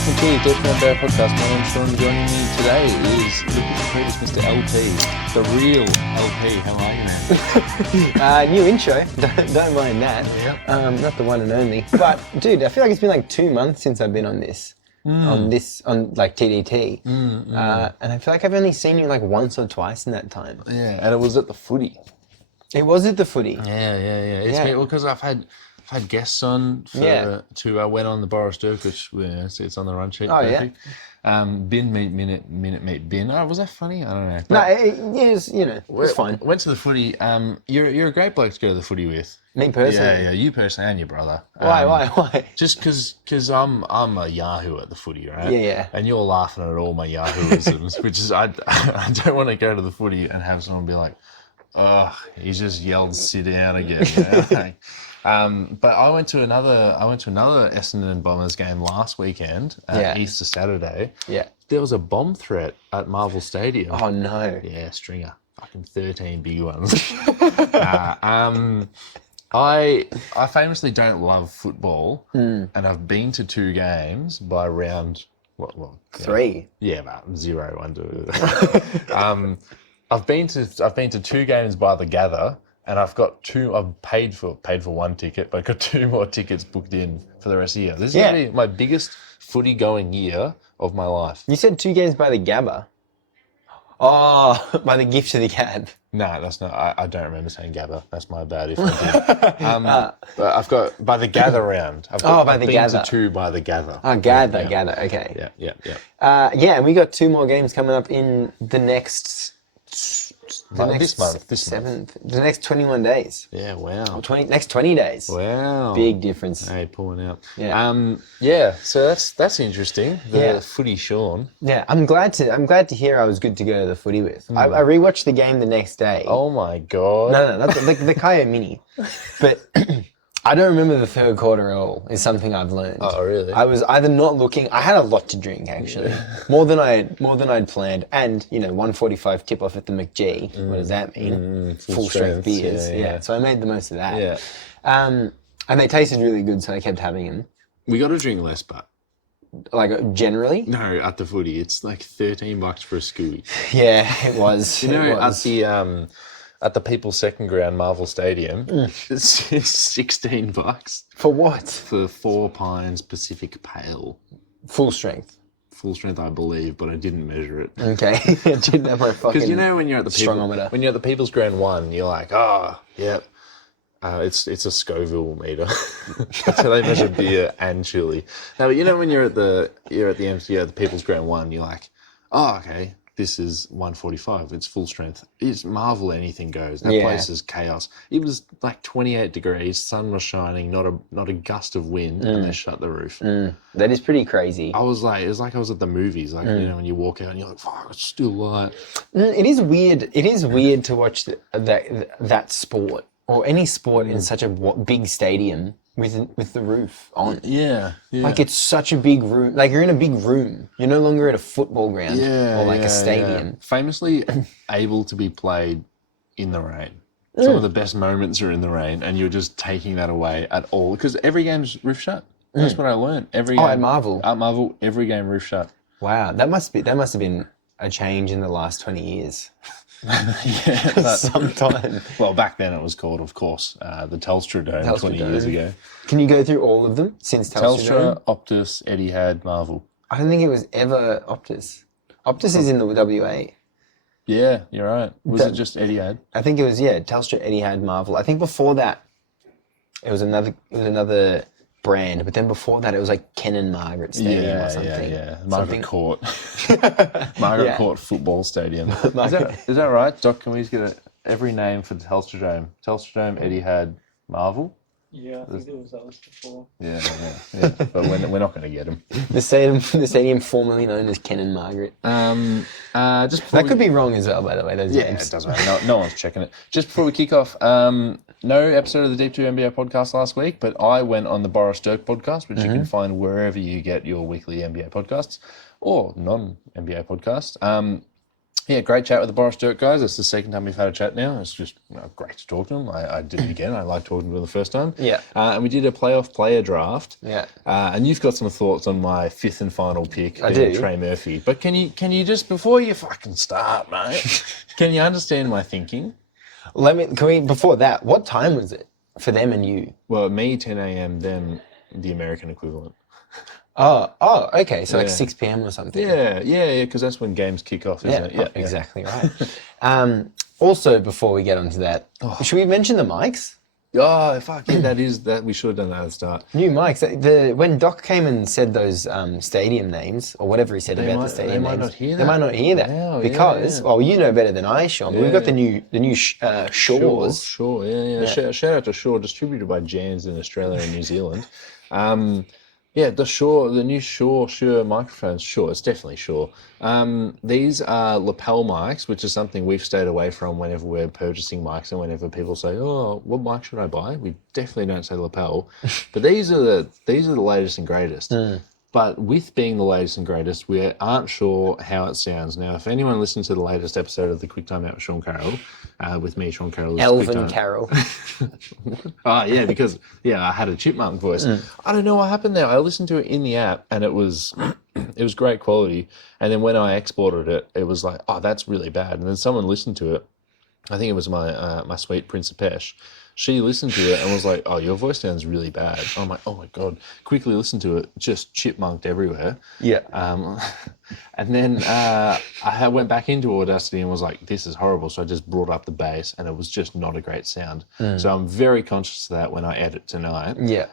welcome to the Dirty NBA podcast. My name's Sean. Joining me today is Lucas Curtis, Mr. LP, the real LP. How are you, man? New intro. Don't mind that. Yep. Not the one and only. But dude, I feel like it's been like 2 months since I've been on this. On like TDT. And I feel like I've only seen you like once or twice in that time. Yeah, and it was at the footy. It was at the footy. Yeah. It's been because I've had guests on to went on the Boris Dirk, which it's on the run sheet. Oh, perfect. Bin minute meet bin. Oh, was that funny? I don't know. No, it was fine. Went to the footy. You're a great bloke to go to the footy with. Me personally. Yeah, you personally and your brother. Why? Just because I'm a Yahoo at the footy, right? Yeah. And you're laughing at all my Yahooisms, which is I don't want to go to the footy and have someone be like, oh, he just yelled sit down again. You know? But I went to another Essendon Bombers game last weekend, Easter Saturday. Yeah. There was a bomb threat at Marvel Stadium. Oh no. Yeah, stringer. Fucking 13 big ones. I famously don't love football, and I've been to 2 games by round 3. Yeah, about 0, 1, 2. I've been to 2 games by the Gather, and I've paid for 1 ticket, but I've got 2 more tickets booked in for the rest of the year. This is going to be my biggest footy going year of my life. You said 2 games by the Gabba. Oh, by the gift to the Gab. No, that's not. I don't remember saying Gabba. That's my bad if I did. But I've got by the Gather round. I've been to 2 by the Gather. Oh, Gather. Okay. Yeah. And we got 2 more games coming up in the next. This month. The next 21 days. Yeah, wow. Next 20 days. Wow. Big difference. Hey, pulling out. Yeah. So that's interesting. The footy Sean. Yeah, I'm glad to hear I was good to go to the footy with. I rewatched the game the next day. Oh my god. No, that's the Kaya Mini. But I don't remember the third quarter at all, is something I've learned. Oh, really? I was either not looking. I had a lot to drink, actually. More than I'd planned. And, 1:45 tip-off at the McG. What does that mean? Full strength beers. Yeah. So I made the most of that. Yeah. And they tasted really good, so I kept having them. We got to drink less, but... Like, generally? No, at the footy. It's like $13 for a scooby. Yeah, it was. At the People's Second Ground, Marvel Stadium, it's $16. For what? For 4 Pines Pacific Pale. Full strength. Full strength, I believe, but I didn't measure it. Okay. I didn't have my fucking because when you're at the People's Ground 1, you're like, yep. It's a Scoville meter. That's how they measure beer and chili. No, but when you're at the MCO, the People's Ground 1, you're like, okay. This is 1:45. It's full strength. It's Marvel. Anything goes. That place is chaos. It was like 28 degrees. Sun was shining. Not a gust of wind, and they shut the roof. That is pretty crazy. It was like I was at the movies. Like when you walk out and you're like, "Fuck, it's still light." It is weird. It is weird to watch that sport or any sport in such a big stadium with the roof on. Yeah. Like it's such a big room. Like you're in a big room. You're no longer at a football ground or like a stadium. Yeah. Famously able to be played in the rain. Some of the best moments are in the rain, and you're just taking that away at all because every game's roof shut. That's what I learned. At Marvel. At Marvel, every game roof shut. Wow, that must have been a change in the last 20 years. Sometime. Well, back then it was called, of course, the Telstra Dome 20 years ago. Can you go through all of them since Telstra Dome? Optus, Etihad, Marvel. I don't think it was ever Optus. Optus is in the WA. Yeah, you're right. Was it just Etihad? I think it was Telstra, Etihad, Marvel. I think before that it was another brand, but then before that it was like Ken and Margaret Stadium or something. Yeah. Margaret Court. Margaret Court Football Stadium. Is that right, Doc? Can we just get every name for the Telstra Dome? Telstra Dome, Etihad, Marvel? Yeah, I think there was that list before. Yeah. But we're not going to get them. The stadium formerly known as Ken and Margaret. That could be wrong as well, by the way, those names. It doesn't matter. No one's checking it. Just before we kick off, no episode of the Deep 2 NBA podcast last week, but I went on the Boris Dirk podcast, which you can find wherever you get your weekly NBA podcasts or non-NBA podcasts. Yeah, great chat with the Boris Dirk guys. It's the second time we've had a chat now. It's just great to talk to them. I did it again. I liked talking to them the first time. Yeah. And we did a playoff player draft. Yeah. And you've got some thoughts on my fifth and final pick, I do. Trey Murphy. But can you just, before you fucking start, mate, can you understand my thinking? Before that, what time was it for them and you? Well, me, 10 a.m., then the American equivalent. Oh, okay. So like 6 p.m. or something. Yeah, because that's when games kick off, isn't it? Yeah, exactly right. Also, before we get onto that, should we mention the mics? Oh, fuck yeah, that. We should have done that at the start. New mics. When Doc came and said those stadium names, or whatever he said about the stadium names, they might not hear that. Wow, because, well, you know better than I, Sean, but we've got the new Shores. Sure, yeah. Shout out to Shaw, distributed by Jans in Australia and New Zealand. Yeah, the new Shure microphones. Sure, it's definitely Shure. These are lapel mics, which is something we've stayed away from whenever we're purchasing mics and whenever people say, "Oh, what mic should I buy?" We definitely don't say lapel. But these are the latest and greatest. But with being the latest and greatest, we aren't sure how it sounds. Now, if anyone listened to the latest episode of the Quick Time Out with Sean Carroll, with me, Sean Carroll. Elvin Carroll. Oh, yeah, because, I had a chipmunk voice. I don't know what happened there. I listened to it in the app, and it was great quality. And then when I exported it, it was like, oh, that's really bad. And then someone listened to it. I think it was my sweet Prince Pesh. She listened to it and was like, oh, your voice sounds really bad. I'm like, oh my God. Quickly listened to it, just chipmunked everywhere. Yeah. And then I went back into Audacity and was like, this is horrible. So I just brought up the bass and it was just not a great sound. So I'm very conscious of that when I edit tonight. Yeah.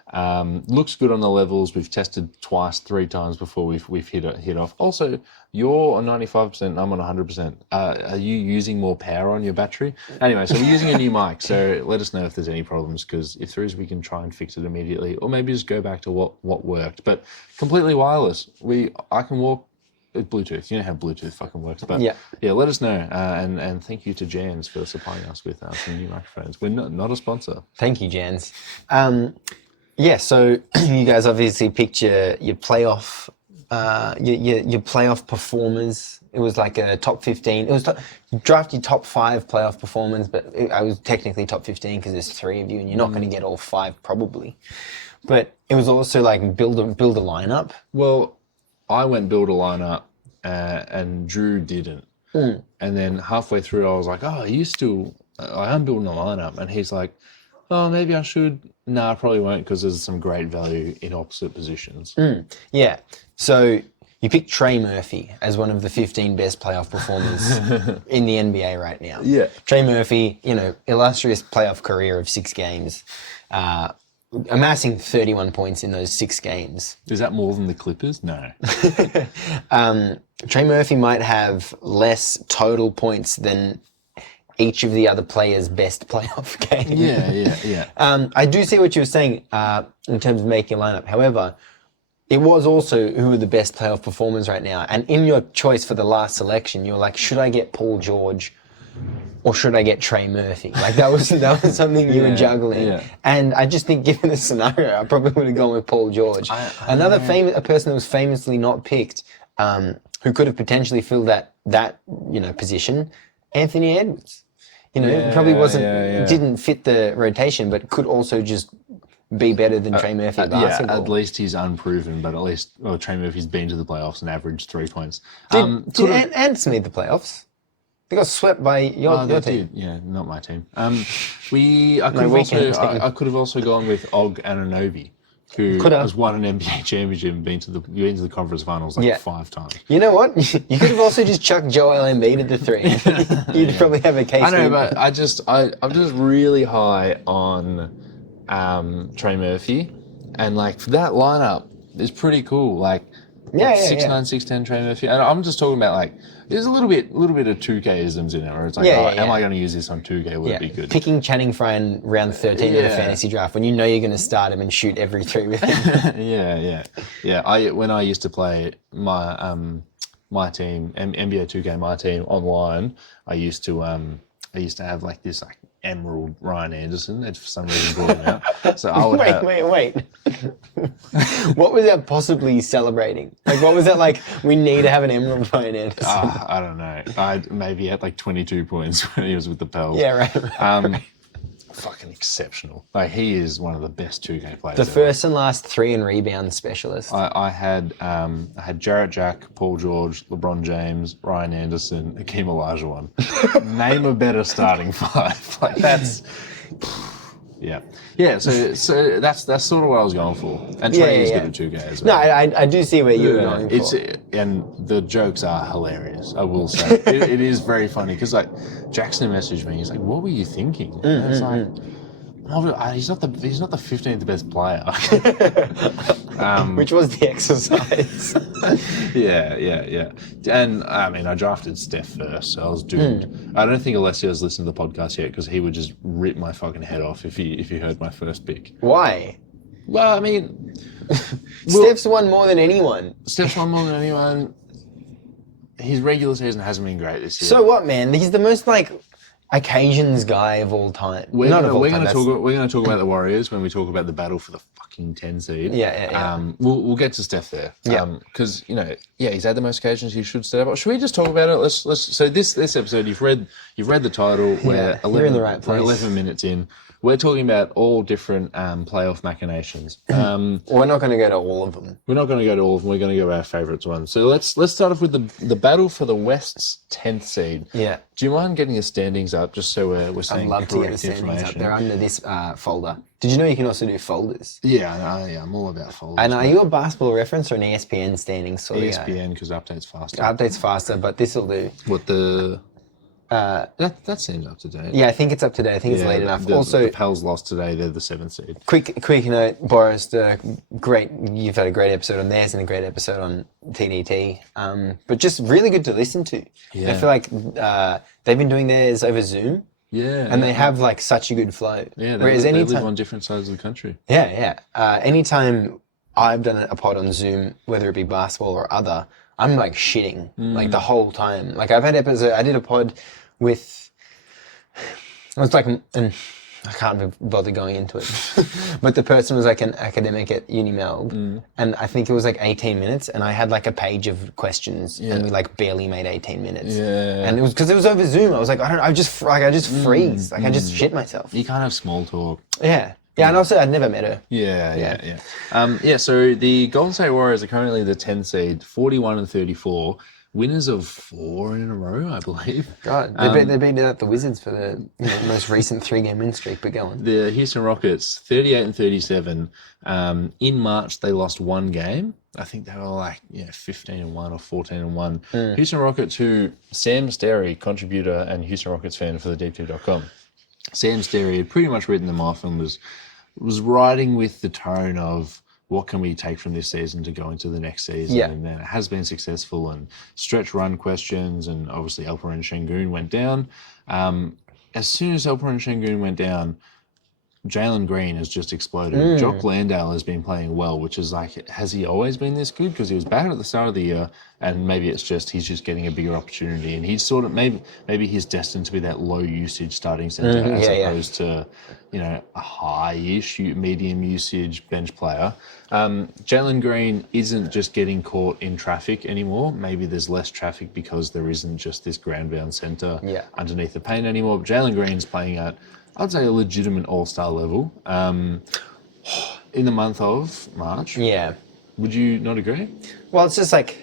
Looks good on the levels. We've tested twice, 3 times before we've hit off. Also, you're on 95%, I'm on 100%. Are you using more power on your battery? Anyway, so we're using a new mic. So let us know if there's any problems, because if there is, we can try and fix it immediately, or maybe just go back to what worked. But completely wireless. I can walk Bluetooth. You know how Bluetooth fucking works. But yeah, let us know. And thank you to Jans for supplying us with some new microphones. We're not a sponsor. Thank you, Jans. So you guys obviously picked your playoff your playoff performers. It was like a top 15. It was you draft your top 5 playoff performers, but I was technically top 15 because there's 3 of you, and you're not going to get all 5 probably. But it was also like build a lineup. Well, I went build a lineup, and Drew didn't. And then halfway through, I was like, "Oh, I'm building a lineup," and he's like, "Oh, maybe I should." No, I probably won't, because there's some great value in opposite positions. Yeah. So you picked Trey Murphy as one of the 15 best playoff performers in the NBA right now. Yeah. Trey Murphy, illustrious playoff career of 6 games, amassing 31 points in those 6 games. Is that more than the Clippers? No. Trey Murphy might have less total points than each of the other players' best playoff game. Yeah. I do see what you were saying in terms of making a lineup. However, it was also who are the best playoff performers right now. And in your choice for the last selection, you're like, should I get Paul George or should I get Trey Murphy? Like that was something you were juggling. Yeah. And I just think, given the scenario, I probably would have gone with Paul George. A person that was famously not picked, who could have potentially filled that position, Anthony Edwards. Probably didn't fit the rotation, but could also just be better than Trey Murphy at basketball. Yeah, at least he's unproven, but at least Trey Murphy's been to the playoffs and averaged 3 points. Did Ants made the playoffs? They got swept by your team. Yeah, not my team. I could have also gone with Og Anunoby, who has won an NBA championship and been to the conference finals 5 times. You know what? You could have also just chucked Joel Embiid at the 3. You'd probably have a case. I know, but I'm just really high on Trey Murphy, and like that lineup is pretty cool. Like 6'9", 6'10" Trey Murphy. And I'm just talking about like there's a little bit of 2K-isms in it, where it's like, am I going to use this on 2K? Would it be good? Picking Channing Frye in round 13 of the fantasy draft when you know you're going to start him and shoot every 3 with him. Yeah. When I used to play my team, NBA 2K, my team online, I used to have like this like Emerald Ryan Anderson. They'd for some reason brought him out. So I would have, Wait. What was that possibly celebrating? Like, what was that like? We need to have an Emerald Ryan Anderson. I don't know. Maybe he had like 22 points when he was with the Pels. Yeah, right. Fucking exceptional. Like, he is one of the best 2K players The ever. first and last 3 and rebound specialist. I had Jarrett Jack, Paul George, LeBron James, Ryan Anderson, Hakeem Olajuwon. Name a better starting 5. Like, that's yeah. So that's sort of what I was going for. And Trey is good at 2K as No, well. I do see where you're going for. And the jokes are hilarious. I will say it is very funny because like Jackson messaged me. He's like, "What were you thinking?" And it's like, he's not the 15th best player. Which was the exercise. Yeah. And I mean, I drafted Steph first, so I was doomed. I don't think Alessio's listened to the podcast yet because he would just rip my fucking head off if he heard my first pick. Why? Well, I mean, Steph's won more than anyone. Steph's won more than anyone. His regular season hasn't been great this year. So what, man? He's the most like occasions guy of all time. We're going to talk about the Warriors when we talk about the battle for the fucking 10 seed. Yeah. We'll get to Steph there. Yeah. Because he's had the most occasions he should step up. Should we just talk about it? Let's. So this episode, you've read the title. Yeah, you're in the right place. We're 11 minutes in. We're talking about all different playoff machinations. We're not going to go to all of them. We're not going to go to all of them. We're going to go our favourites ones. So let's start off with the battle for the West's 10th seed. Yeah. Do you mind getting the standings up just so we're saying I'd love to get the correct standings up. information? They're under this folder. Did you know you can also do folders? Yeah, I'm all about folders. And are you a Basketball Reference or an ESPN standings sort of guy? ESPN because updates faster. Updates faster, but this will do. What the? That seems up to date. Yeah, I think it's up to date. I think it's late enough. Also, the Pels lost today. They're the 7th seed. Quick note, Boris. You've had a great episode on theirs and a great episode on TDT. But just really good to listen to. Yeah. I feel like they've been doing theirs over Zoom. Yeah. And they have like such a good flow. Yeah. Whereas they live on different sides of the country. Yeah. Anytime I've done a pod on Zoom, whether it be basketball or other, I'm like shitting like the whole time. Like I've had episodes. I did a pod with. It was like, and I can't be bothered going into it, but the person was like an academic at UniMeld, and I think it was like 18 minutes, and I had like a page of questions, and we like barely made 18 minutes. Yeah. And it was because it was over Zoom. I was like, I just freeze. Like I just shit myself. You can't have small talk. Yeah. Yeah, and also I'd never met her. Yeah. So the Golden State Warriors are currently the 10 seed, 41-34, winners of 4 in a row, I believe. God, they beat out the Wizards for the most recent 3-game win streak. But go on. The Houston Rockets, 38-37. In March, they lost 1 game. I think they were like 15-1 or 14-1. Houston Rockets, who Sam Sterry, contributor and Houston Rockets fan for the deep2.com. Sam Sterry had pretty much written them off and was riding with the tone of what can we take from this season to go into the next season. Yeah. And then it has been successful, and stretch run questions, and obviously Alperen Şengün went down. As soon as Alperen Şengün went down, Jalen Green has just exploded. Jock Landale has been playing well, which is like, has he always been this good? Because he was bad at the start of the year, and maybe it's just he's just getting a bigger opportunity, and he's sort of maybe he's destined to be that low usage starting center as opposed to a high-ish medium usage bench player. Jalen Green isn't just getting caught in traffic anymore. Maybe there's less traffic because there isn't just this ground-bound center underneath the paint anymore. But Jalen Green's playing at, I'd say, a legitimate all-star level in the month of March. Yeah. Would you not agree? Well, it's just like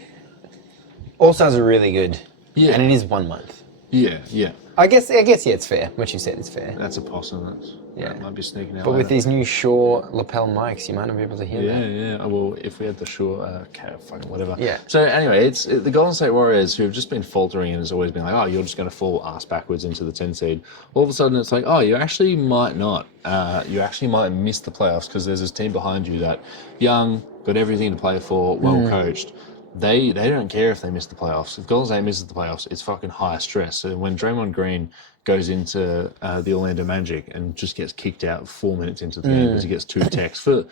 all-stars are really good. Yeah. And it is 1 month. Yeah. I guess it's fair. What you said is fair. That's a possum. That might be sneaking out. But with these new Shure lapel mics, you might not be able to hear that. Yeah. Well, if we had the Shure, fucking whatever. Yeah. So anyway, it's the Golden State Warriors who have just been faltering and has always been like, oh, you're just going to fall ass backwards into the 10 seed. All of a sudden, it's like, oh, you actually might not. You actually might miss the playoffs because there's this team behind you that young, got everything to play for, well coached. they don't care if they miss the playoffs. If Golden State misses the playoffs, it's fucking high stress. So when Draymond Green goes into the Orlando Magic and just gets kicked out 4 minutes into the game because he gets 2 techs, for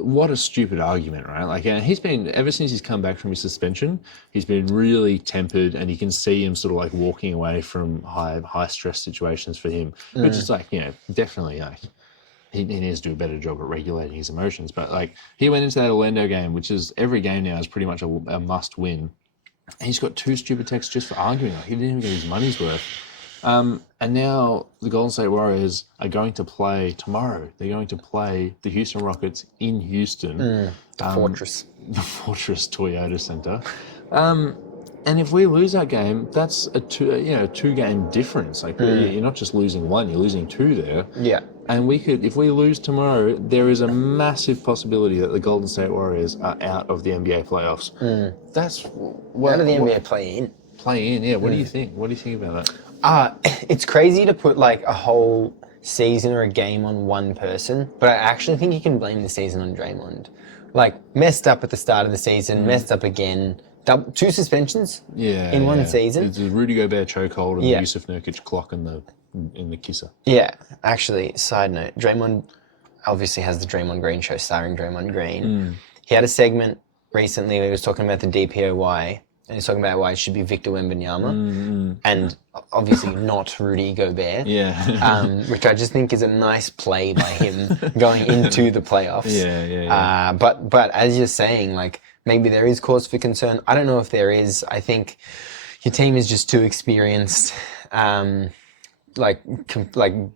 what a stupid argument, right? Like, he's been, ever since he's come back from his suspension, he's been really tempered, and you can see him sort of like walking away from high stress situations for him, which is like, definitely like, he needs to do a better job at regulating his emotions. But like, he went into that Orlando game, which is every game now is pretty much a must win. And he's got 2 stupid texts just for arguing. Like, he didn't even get his money's worth. And now the Golden State Warriors are going to play tomorrow. They're going to play the Houston Rockets in Houston. The Fortress. The Fortress Toyota Center. And if we lose that game, that's a 2-game difference. Like, you're not just losing 1, you're losing 2 there. Yeah. And if we lose tomorrow, there is a massive possibility that the Golden State Warriors are out of the NBA playoffs. That's what. How do the NBA play in? Play in, yeah. What do you think? What do you think about that? It's crazy to put like a whole season or a game on one person, but I actually think you can blame the season on Draymond. Like, messed up at the start of the season, messed up again. 2 suspensions in one season. It's a Rudy Gobert chokehold and the Yusuf Nurkic clock in the kisser. Yeah, actually, side note, Draymond obviously has the Draymond Green show starring Draymond Green. He had a segment recently where he was talking about the DPOY, and he's talking about why it should be Victor Wembanyama, and obviously not Rudy Gobert. Yeah. Which I just think is a nice play by him going into the playoffs. Yeah. But as you're saying, like, maybe there is cause for concern. I don't know if there is. I think your team is just too experienced. Like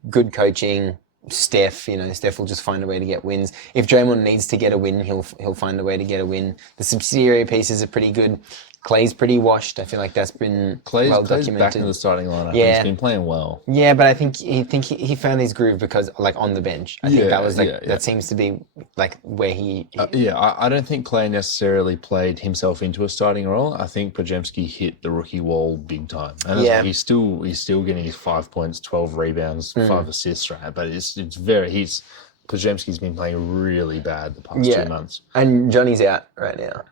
good coaching. Steph will just find a way to get wins. If Draymond needs to get a win, he'll find a way to get a win. The subsidiary pieces are pretty good. Clay's pretty washed. I feel like that's been well documented. Clay's back in the starting lineup. Yeah. He's been playing well. Yeah, but I think he found his groove because, like, on the bench. I think that was that seems to be like where he I don't think Clay necessarily played himself into a starting role. I think Podziemski hit the rookie wall big time. And like, he's still getting his 5 points, 12 rebounds, 5 assists, right? But Podziemski's been playing really bad the past 2 months. And Johnny's out right now.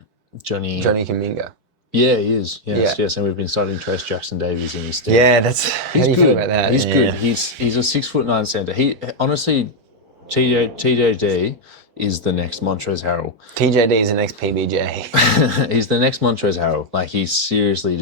Johnny Kuminga. Yeah, he is. Yes, and we've been starting Trace Jackson Davies in his stead. Yeah, how do you feel about that? He's good. He's a 6'9" center. He honestly, TJD is the next Montrezl Harrell. TJD is the next PBJ. He's the next Montrezl Harrell. Like, he's seriously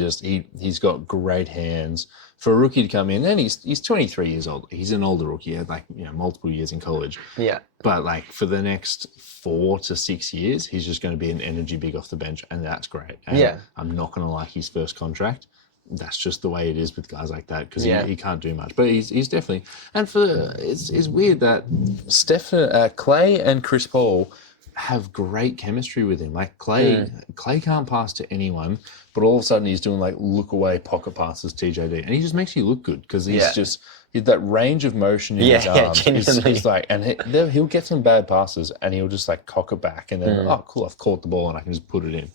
he's got great hands. For a rookie to come in, and he's 23 years old. He's an older rookie. He had multiple years in college. Yeah. But like, for the next 4 to 6 years, he's just going to be an energy big off the bench, and that's great. And I'm not going to like his first contract. That's just the way it is with guys like that, because he can't do much. But he's definitely, and it's weird that Clay and Chris Paul have great chemistry with him. Like, Clay can't pass to anyone, but all of a sudden he's doing like look away pocket passes to TJD, and he just makes you look good because he's that range of motion in his arms. It's like, and he'll get some bad passes and he'll just like cock it back, and then oh cool, I've caught the ball and I can just put it in.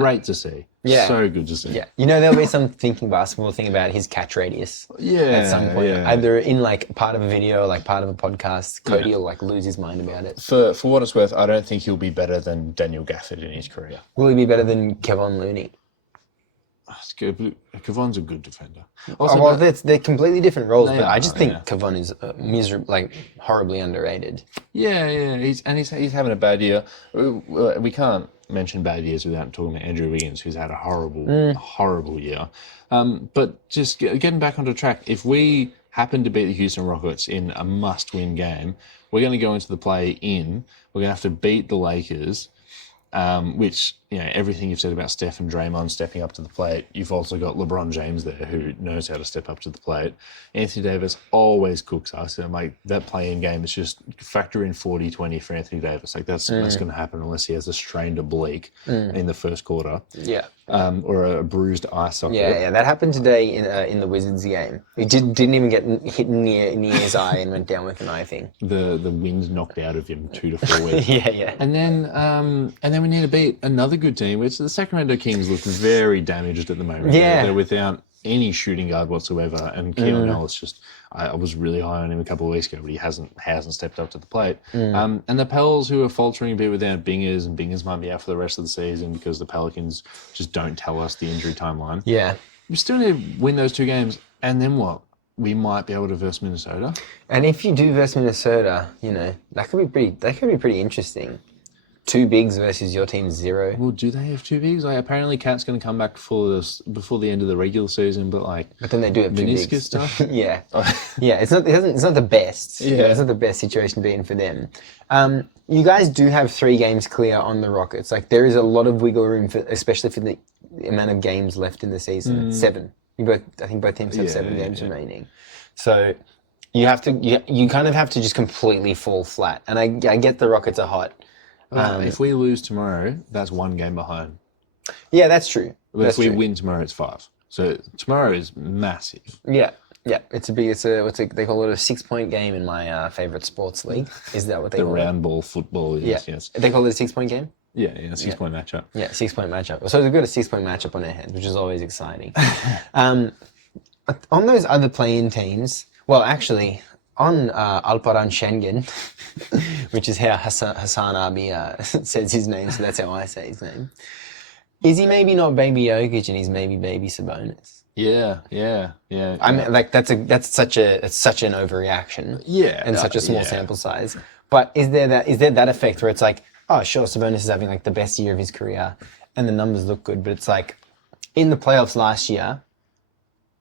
Great to see. So good to see. Yeah, there'll be some basketball thing about his catch radius. At some point, either in like part of a video, like part of a podcast, Cody will like lose his mind about it. For what it's worth, I don't think he'll be better than Daniel Gafford in his career. Will he be better than Kevon Looney? It's good. Kevon's a good defender. Also, they're completely different roles, but I just think Kevon is horribly underrated. Yeah. He's having a bad year. We can't mention bad years without talking about Andrew Wiggins, who's had a horrible year. But just getting back onto track, if we happen to beat the Houston Rockets in a must-win game, we're going to go into the play-in. We're going to have to beat the Lakers. Which, everything you've said about Steph and Draymond stepping up to the plate, you've also got LeBron James there who knows how to step up to the plate. Anthony Davis always cooks us. And like, that play-in game is just factor in 40-20 for Anthony Davis. Like, that's going to happen unless he has a strained oblique in the first quarter. Yeah. Or a bruised eye socket. Yeah. That happened today in the Wizards game. He didn't even get hit near his eye and went down with an eye thing. The wind knocked out of him 2 to 4 weeks. Yeah. And then we need to beat another good team, which the Sacramento Kings look very damaged at the moment. Yeah. They're without any shooting guard whatsoever. And Keelan Ellis just, I was really high on him a couple of weeks ago, but he hasn't stepped up to the plate. And the Pels, who are faltering a bit without Bingers, and Bingers might be out for the rest of the season because the Pelicans just don't tell us the injury timeline. Yeah. We still need to win those 2 games, and then what? We might be able to verse Minnesota. And if you do verse Minnesota, that could be pretty interesting. 2 bigs versus your team's 0. Well, do they have 2 bigs? Like, apparently, Cat's going to come back before the end of the regular season, but then they do have 2 meniscus bigs. stuff. Yeah, yeah. It's not the best. Yeah. It's not the best situation to be in for them. You guys do have 3 games clear on the Rockets. Like, there is a lot of wiggle room especially for the amount of games left in the season. 7. I think both teams have 7 games remaining. So you have to, you kind of have to just completely fall flat. And I get the Rockets are hot. If we lose tomorrow, that's 1 game behind. Yeah, that's true. But if we win tomorrow, it's 5. So tomorrow is massive. Yeah. Yeah, they call it a 6-point game in my favorite sports league. Is that what they call it? The round ball football, yes. They call it a 6-point game? Yeah, 6-point matchup. Yeah, 6-point matchup. So they've got a 6-point matchup on their hands, which is always exciting. On those other play-in teams, well, actually, on Alperen Şengün, which is how Hassan Abi says his name, so that's how I say his name. Is he maybe not baby Jokic and he's maybe baby Sabonis? Yeah. I mean, like that's such an overreaction. Yeah, and such a small sample size. But is there that effect where it's like, oh, sure, Sabonis is having like the best year of his career, and the numbers look good, but it's like in the playoffs last year,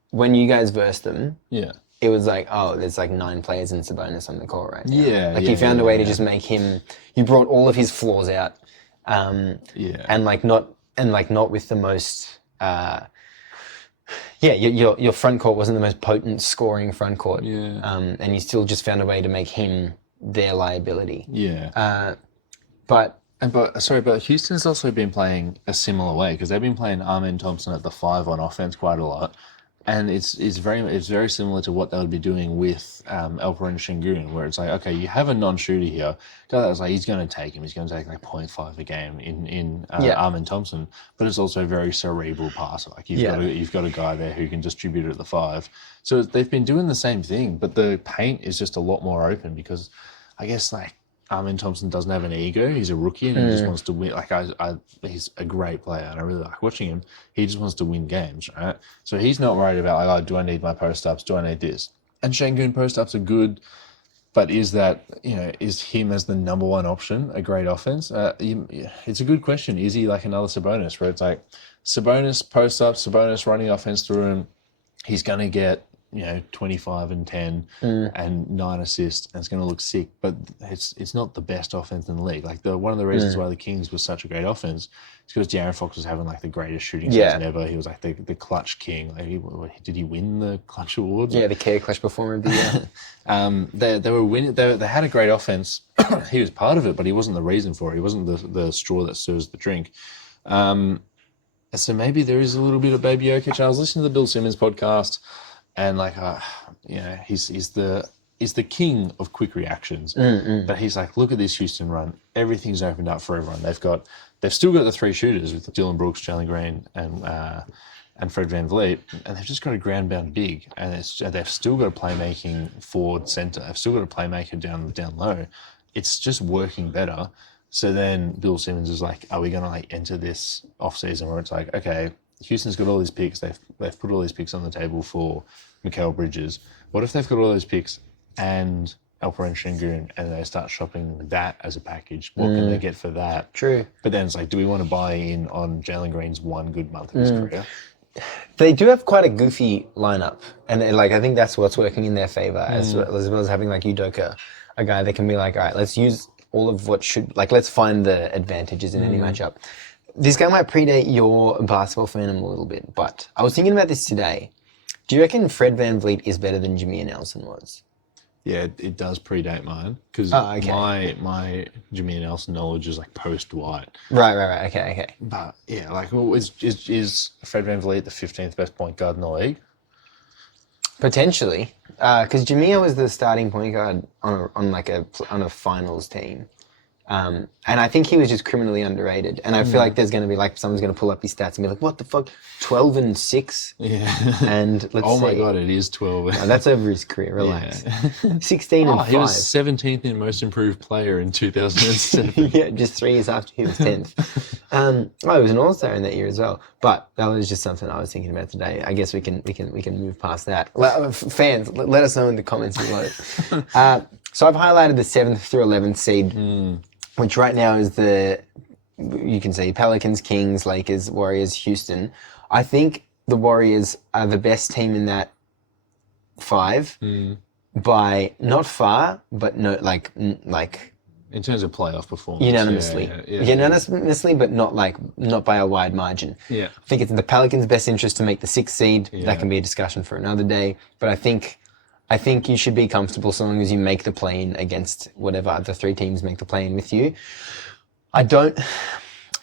when you guys versed them, it was like, oh, there's like 9 players in Sabonis on the court right now. Yeah, like you found a way to just make him. You brought all of his flaws out, and not with the most. Your front court wasn't the most potent scoring front court. Yeah. And you still just found a way to make him their liability. Yeah. But Houston's also been playing a similar way because they've been playing Amen Thompson at the 5 on offense quite a lot. And it's very similar to what they would be doing with Alperen Şengün, where it's like, okay, you have a non-shooter here. Guy that's like, he's going to take him. He's going to take like 0.5 a game in Amen Thompson, but it's also a very cerebral passer. Like you've got a guy there who can distribute it at the 5. So they've been doing the same thing, but the paint is just a lot more open because I guess like Amen Thompson doesn't have an ego. He's a rookie and he just wants to win. Like he's a great player and I really like watching him. He just wants to win games, right? So he's not worried about like, oh, do I need my post-ups? Do I need this? And Şengün post-ups are good, but is him as the number 1 option a great offense? It's a good question. Is he like another Sabonis where it's like Sabonis post-ups, Sabonis running offense through him, he's going to get 25 and 10 and 9 assists, and it's going to look sick. But it's not the best offense in the league. Like one of the reasons why the Kings was such a great offense is because De'Aaron Fox was having like the greatest shooting season ever. He was like the clutch king. Like, did he win the clutch award? Yeah, the Care Clutch Performer of the Year. They were winning. They had a great offense. He was part of it, but he wasn't the reason for it. He wasn't the straw that stirs the drink. So maybe there is a little bit of baby Jokic. I was listening to the Bill Simmons podcast. And like, he's the king of quick reactions. But he's like, look at this Houston run. Everything's opened up for everyone. They've still got the 3 shooters with Dylan Brooks, Jalen Green, and Fred VanVleet, and they've just got a ground bound big, and they've still got a playmaking forward center. They've still got a playmaker down low. It's just working better. So then Bill Simmons is like, are we going to like enter this off season where it's like, okay, Houston's got all these picks. They've put all these picks on the table for Mikal Bridges. What if they've got all those picks and Alperen Şengün and they start shopping that as a package? What can they get for that? True. But then it's like, do we want to buy in on Jalen Green's 1 good month of his career? They do have quite a goofy lineup, and like I think that's what's working in their favor, as well as having like Udoka, a guy that can be like, all right, let's use all of what should let's find the advantages in any matchup. This guy might predate your basketball fandom a little bit, but I was thinking about this today. Do you reckon Fred VanVleet is better than Jameer Nelson was? Yeah, it does predate mine because my Jameer Nelson knowledge is like post-Dwight. Right. Okay. But yeah, like, well, is Fred VanVleet the 15th best point guard in the league? Potentially, because Jameer was the starting point guard on a finals team. And I think he was just criminally underrated. And I feel like there's going to be like someone's going to pull up his stats and be like, "What the fuck? 12-6." Yeah. And let's Oh see. my god, it is 12. No, that's over his career. Relax. Yeah. 16 and 5. He was 17th in most improved player in 2007. Yeah, just 3 years after he was 10th. He was an all-star in that year as well. But that was just something I was thinking about today. I guess we can move past that. Fans, let us know in the comments below. So I've highlighted the 7th through 11th seed, which right now is you can see Pelicans, Kings, Lakers, Warriors, Houston. I think the Warriors are the best team in that 5 by not far, but no, like in terms of playoff performance. Unanimously. Unanimously, but not by a wide margin. Yeah. I think it's in the Pelicans' best interest to make the 6th seed. Yeah. That can be a discussion for another day. But I think you should be comfortable so long as you make the play-in against whatever other 3 teams make the play-in with you. I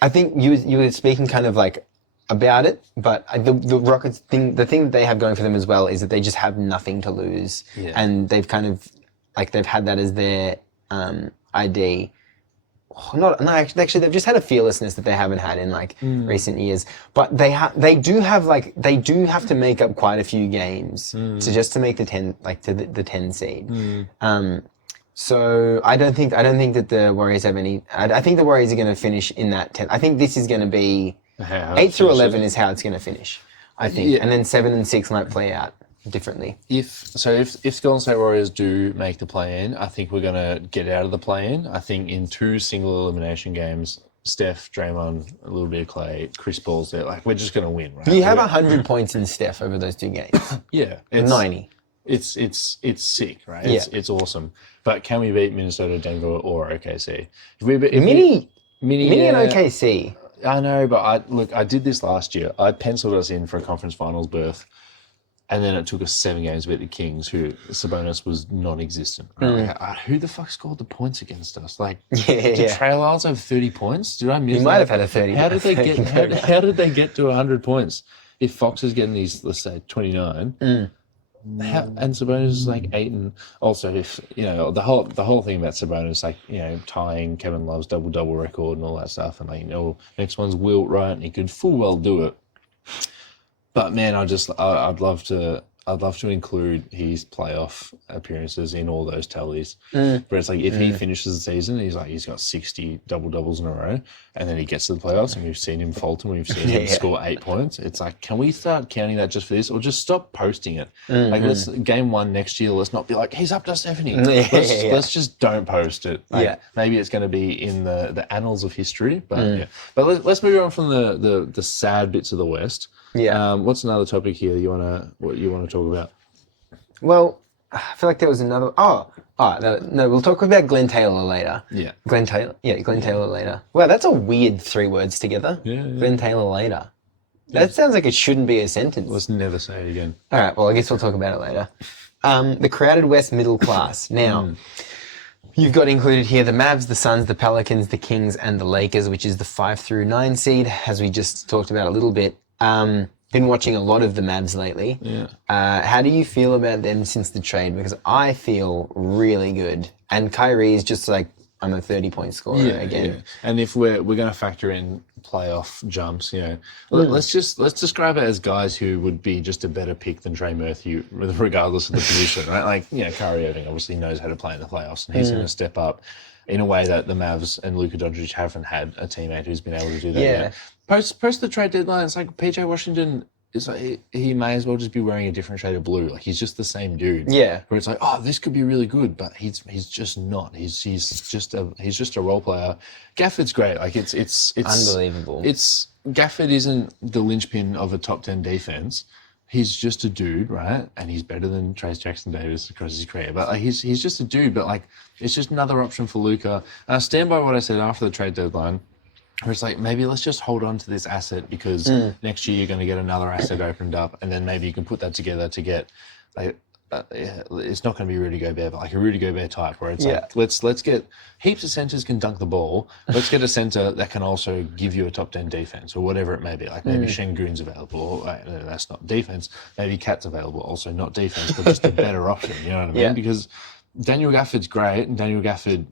think you were speaking kind of like about it, but the Rockets thing, the thing that they have going for them as well is that they just have nothing to lose. Yeah. And they've kind of, like, they've had that as their ID. Actually, they've just had a fearlessness that they haven't had in recent years. But they do have to make up quite a few games to make the 10 the 10 seed. So I don't think that the Warriors have any. I think the Warriors are going to finish in that 10. I think this is going to be 8 through 11 is how it's going to finish. I think, and then 7 and 6 might play out differently. If Golden State Warriors do make the play-in, I think we're going to get out of the play-in. I think in 2 single elimination games, Steph, Draymond, a little bit of Clay, Chris Paul's there. Like, we're just going to win, right? You have 100 points in Steph over those 2 games. Yeah. 90. It's sick, right? Yeah. It's awesome. But can we beat Minnesota, Denver, or OKC? Mini and yeah. OKC. I know, but I did this last year. I penciled us in for a conference finals berth, and then it took us 7 games to beat the Kings, who Sabonis was non-existent. Right? Like, who the fuck scored the points against us? Like, did Trey Lyles have 30 points? Did I miss? He might have had a 30. How did they get to 100 points? If Fox is getting these, let's say 29. And Sabonis is like 8, and also if the whole thing about Sabonis, like tying Kevin Love's double record and all that stuff, and next one's Wilt, right? And he could full well do it. But man, I'd love to include his playoff appearances in all those tallies. But it's like if he finishes the season, he's got 60 double-doubles in a row, and then he gets to the playoffs, and we've seen him falter, and we've seen him score 8 points. It's like, can we start counting that just for this, or just stop posting it? Like, let's game 1 next year. Let's not be like, he's up to 70. Let's just don't post it. Like, maybe it's going to be in the annals of history. But But let's move on from the sad bits of the West. Yeah. What's another topic here you want to talk about? Well, I feel like there was another. No, we'll talk about Glenn Taylor later. Yeah. Glenn Taylor later. Wow, that's a weird 3 words together. Yeah. Glenn Taylor later. That sounds like it shouldn't be a sentence. Let's never say it again. All right, well, I guess we'll talk about it later. The crowded West middle class. Now, you've got included here the Mavs, the Suns, the Pelicans, the Kings, and the Lakers, which is the 5 through 9 seed, as we just talked about a little bit. Been watching a lot of the Mavs lately. Yeah. How do you feel about them since the trade? Because I feel really good. And Kyrie is just like, I'm a 30-point scorer again. Yeah. And if we're going to factor in playoff jumps, let's describe it as guys who would be just a better pick than Trey Murphy, regardless of the position, right? Like, Kyrie Irving obviously knows how to play in the playoffs, and he's going to step up in a way that the Mavs and Luka Doncic haven't had a teammate who's been able to do that yet. Post the trade deadline, it's like PJ Washington is like, he may as well just be wearing a different shade of blue. Like, he's just the same dude. Yeah. Where it's like, oh, this could be really good, but he's just not. He's just a role player. Gafford's great. Like, it's unbelievable. Gafford isn't the linchpin of a top 10 defense. He's just a dude, right? And he's better than Trayce Jackson-Davis across his career. But like, he's just a dude. But like, it's just another option for Luka. And I stand by what I said after the trade deadline. Where it's like, maybe let's just hold on to this asset because next year you're going to get another asset opened up, and then maybe you can put that together to get, it's not going to be Rudy Gobert, but like a Rudy Gobert type, where it's like, let's get heaps of centers can dunk the ball. Let's get a center that can also give you a top 10 defense or whatever it may be. Like maybe Şengün's available. That's not defense. Maybe Cat's available, also not defense, but just a better option. You know what I mean? Because Daniel Gafford's great, and Daniel Gafford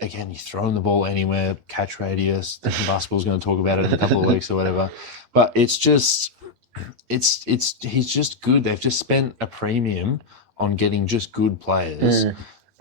again, you're throwing the ball anywhere, catch radius. The basketball's going to talk about it in a couple of weeks or whatever. But it's just, he's just good. They've just spent a premium on getting just good players,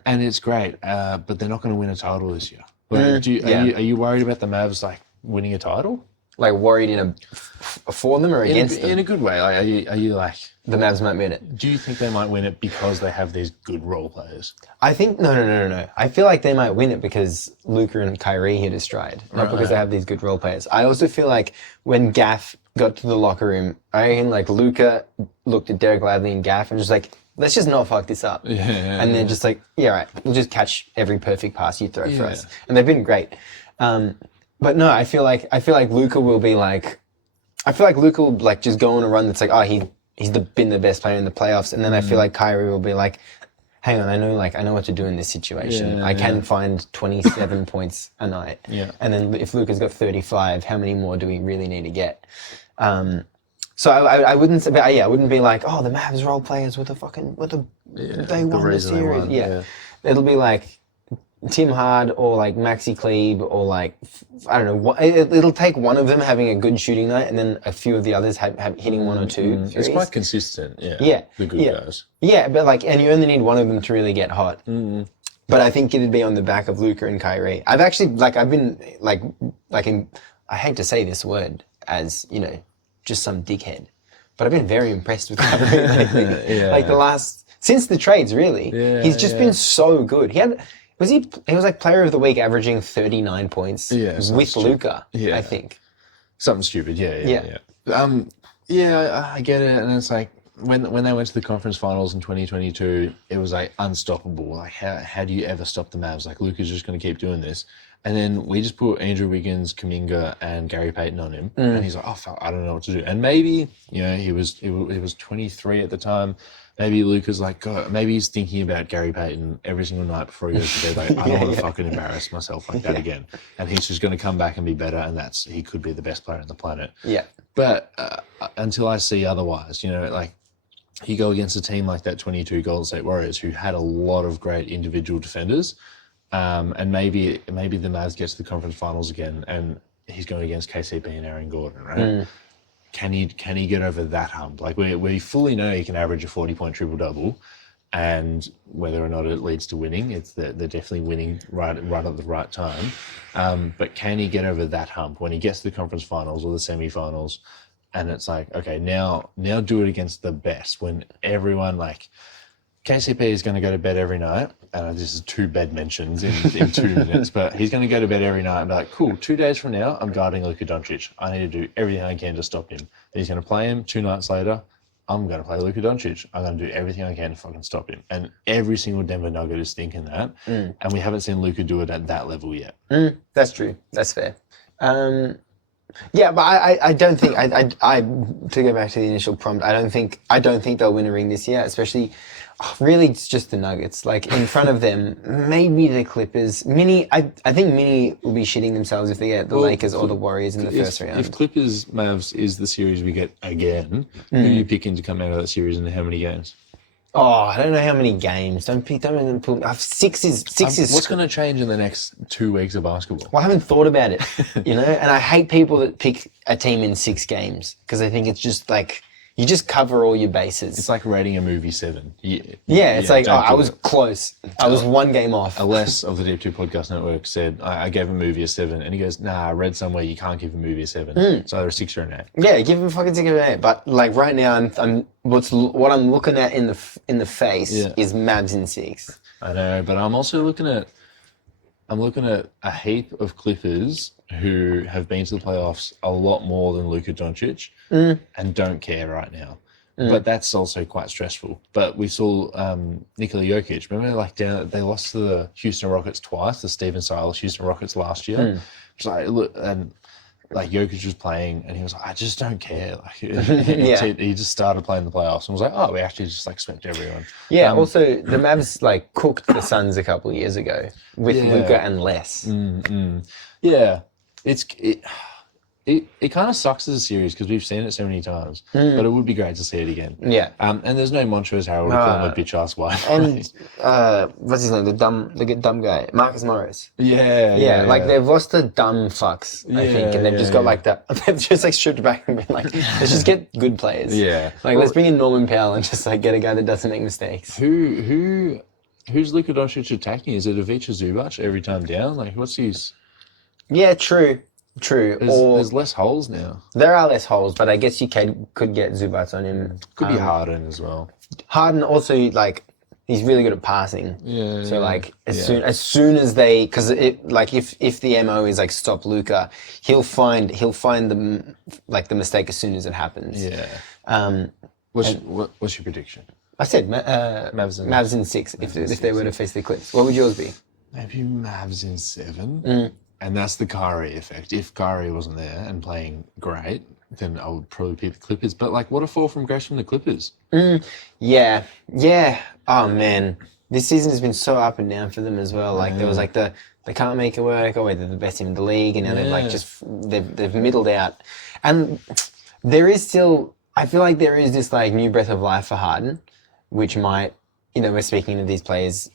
and it's great. But they're not going to win a title this year. But are you worried about the Mavs like winning a title? Like worried for them or against them? In a good way. Like, are you like the Mavs might win it? Do you think they might win it because they have these good role players? I think no. I feel like they might win it because Luka and Kyrie hit a stride, not because they have these good role players. I also feel like when Gaff got to the locker room, I reckon like Luka looked at Derek Lively and Gaff and just like, let's just not fuck this up. And they're just like, yeah, right, we'll just catch every perfect pass you throw for us. And they've been great. But no, I feel like Luka will be like, I feel like Luka will like just go on a run that's like, oh, he's been the best player in the playoffs. And then I feel like Kyrie will be like, hang on, I know what to do in this situation. I can find 27 points a night. And then if Luka's got 35, how many more do we really need to get? So I wouldn't say, but I wouldn't be like, oh, the Mavs role players they won the series. It'll be like Tim Hard or like Maxi Kleber or like, I don't know, it'll take one of them having a good shooting night and then a few of the others hitting one or two. It's quite consistent, the good guys. Yeah, but like, and you only need one of them to really get hot. But I think it'd be on the back of Luka and Kyrie. I hate to say this word as, you know, just some dickhead, but I've been very impressed with Kyrie lately. Like since the trades, really. He's just been so good. He was like player of the week averaging 39 points with Luka, I think. Something stupid, I get it. And it's like, when they went to the conference finals in 2022, it was like unstoppable. Like, how do you ever stop the Mavs? Like, Luka's just going to keep doing this. And then we just put Andrew Wiggins, Kuminga, and Gary Payton on him, and he's like, "Oh fuck, I don't know what to do." And maybe, you know, he was 23 at the time. Maybe Luka's like, God, maybe he's thinking about Gary Payton every single night before he goes to bed. Like, I don't want to fucking embarrass myself like that again. And he's just going to come back and be better, and he could be the best player on the planet. But until I see otherwise, you know, like, you go against a team like that 22 Golden State Warriors who had a lot of great individual defenders. And maybe the Mavs get to the conference finals again, and he's going against KCP and Aaron Gordon, right? Can he get over that hump? Like, we fully know he can average a 40-point triple-double, and whether or not it leads to winning, they're definitely winning right at the right time. But can he get over that hump when he gets to the conference finals or the semifinals? And it's like, okay, now do it against the best, when everyone, like, KCP is going to go to bed every night. This is 2 bed mentions in 2 minutes, but he's going to go to bed every night and be like, cool, 2 days from now, I'm guarding Luka Doncic. I need to do everything I can to stop him. And he's going to play him 2 nights later. I'm going to play Luka Doncic. I'm going to do everything I can to fucking stop him. And every single Denver Nugget is thinking that. And we haven't seen Luka do it at that level yet. That's true. That's fair. But I don't think to go back to the initial prompt, I don't think they'll win a ring this year, especially really it's just the Nuggets. Like, in front of them, maybe the Clippers. I think Mini will be shitting themselves if they get the Lakers or the Warriors in the first round. If Clippers Mavs is the series we get again, who are you picking to come out of that series and how many games? Oh, I don't know how many games. Don't pull. 6 is. What's going to change in the next 2 weeks of basketball? Well, I haven't thought about it, you know. And I hate people that pick a team in 6 games because I think it's just like you just cover all your bases. It's like rating a movie 7. It's like, I was close. I was 1 game off. Aless of the Deep 2 Podcast Network said, I gave a movie a 7. And he goes, nah, I read somewhere you can't give a movie a 7. It's either a 6 or an 8. Yeah, give him a fucking 6 or an 8. But like right now, what I'm looking at in the face is Mavs in 6. I know, but I'm also looking at a heap of Clippers who have been to the playoffs a lot more than Luka Doncic and don't care right now. But that's also quite stressful. But we saw Nikola Jokic. Remember, like, they lost to the Houston Rockets twice, the Steven Silas Houston Rockets last year. It's like, look, and like Jokic was playing, and he was like, I just don't care. Like, he just started playing the playoffs and was like, oh, we actually just like swept everyone. Also the Mavs like cooked the Suns a couple of years ago with Luka and less. it kind of sucks as a series because we've seen it so many times, but it would be great to see it again. Yeah. And there's no Montrezl Harrell to call him a bitch ass white. And what's his name? The dumb guy, Marcus Morris. Yeah. Like they've lost the dumb fucks, I think, and they've just got like that. They've just like stripped back and been like, let's just get good players. Yeah. Like let's bring in Norman Powell and just like get a guy that doesn't make mistakes. Who's Luka Doncic attacking? Is it Ivica Zubac every time down? Like what's his? Yeah, true. There's less holes now. There are less holes, but I guess you could get Zubac on him. Could be Harden as well. Harden also like he's really good at passing. Yeah. So like as soon as they, because it like if the MO is like stop Luka, he'll find the like the mistake as soon as it happens. Yeah. What's your prediction? I said Mavs in 6 if they were to face the Clips. What would yours be? Maybe Mavs in 7. And that's the Kyrie effect. If Kyrie wasn't there and playing great, then I would probably pick the Clippers. But like, what a fall from grace from the Clippers. Yeah. Oh man, this season has been so up and down for them as well. Like there was like they can't make it work. Oh wait, they're the best team in the league, and now they've like they've middled out. And there is still, I feel like there is this like new breath of life for Harden, which might, we're speaking to these players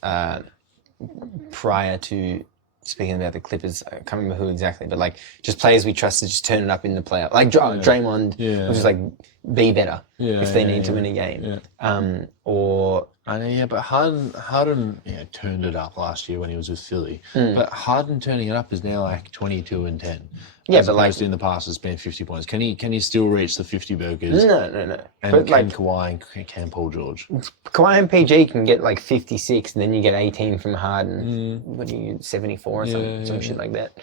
prior to speaking about the Clippers. I can't remember who exactly, but like just players we trust to just turn it up in the playoff. Like Draymond, will just like be better if they need to win a game. Or I know, but Harden turned it up last year when he was with Philly. But Harden turning it up is now like 22 and 10. Yeah, as but opposed to in the past it's been 50 points. Can he still reach the 50 burgers? No. And but can Kawhi and can Paul George? Kawhi and PG can get like 56, and then you get 18 from Harden. What do you 74 or something, some shit like that.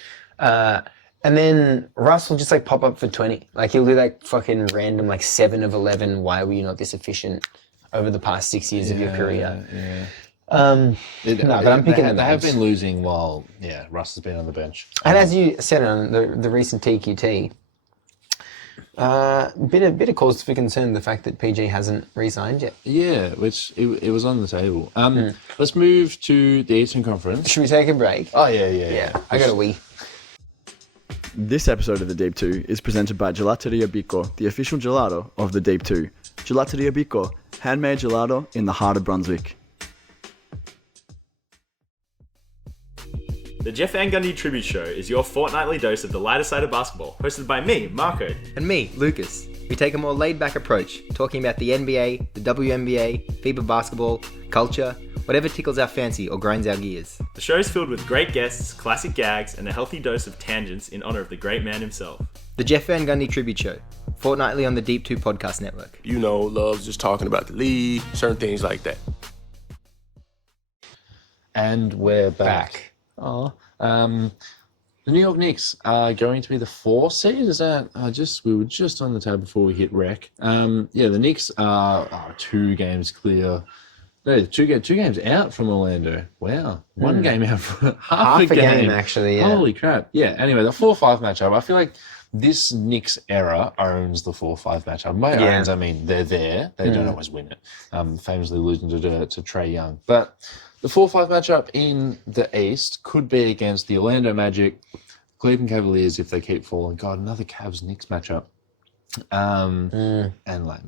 And then Russ will just like pop up for 20. Like he'll do like fucking random like 7 of 11. Why were you not this efficient over the past 6 years of your career? Yeah. But I'm picking They have been losing while Russ has been on the bench. And as you said on the recent TQT, bit of cause for concern the fact that PG hasn't re-signed yet. Yeah, which it was on the table. Let's move to the Eastern Conference. Should we take a break? Oh yeah. I got a wee. This episode of The Deep 2 is presented by Gelateria Bico, the official gelato of The Deep 2. Gelateria Bico, handmade gelato in the heart of Brunswick. The Jeff Van Gundy Tribute Show is your fortnightly dose of the lighter side of basketball, hosted by me, Marco. And me, Lucas. We take a more laid-back approach, talking about the NBA, the WNBA, FIBA basketball, culture, whatever tickles our fancy or grinds our gears. The show is filled with great guests, classic gags, and a healthy dose of tangents in honor of the great man himself. The Jeff Van Gundy Tribute Show, fortnightly on the Deep 2 Podcast Network. Loves just talking about the league, certain things like that. And we're back. Oh, the New York Knicks are going to be the 4 seed. Is that we were just on the tab before we hit rec. The Knicks are 2 games clear. No, two games out from Orlando. Wow, 1 game out from half a game actually. Yeah. Holy crap! Yeah. Anyway, the 4-5 matchup. I feel like this Knicks era owns the 4-5 matchup. By owns, I mean they're there. They don't always win it. Famously losing to Trae Young, but. The 4-5 matchup in the East could be against the Orlando Magic, Cleveland Cavaliers if they keep falling. God, another Cavs-Knicks matchup. And like,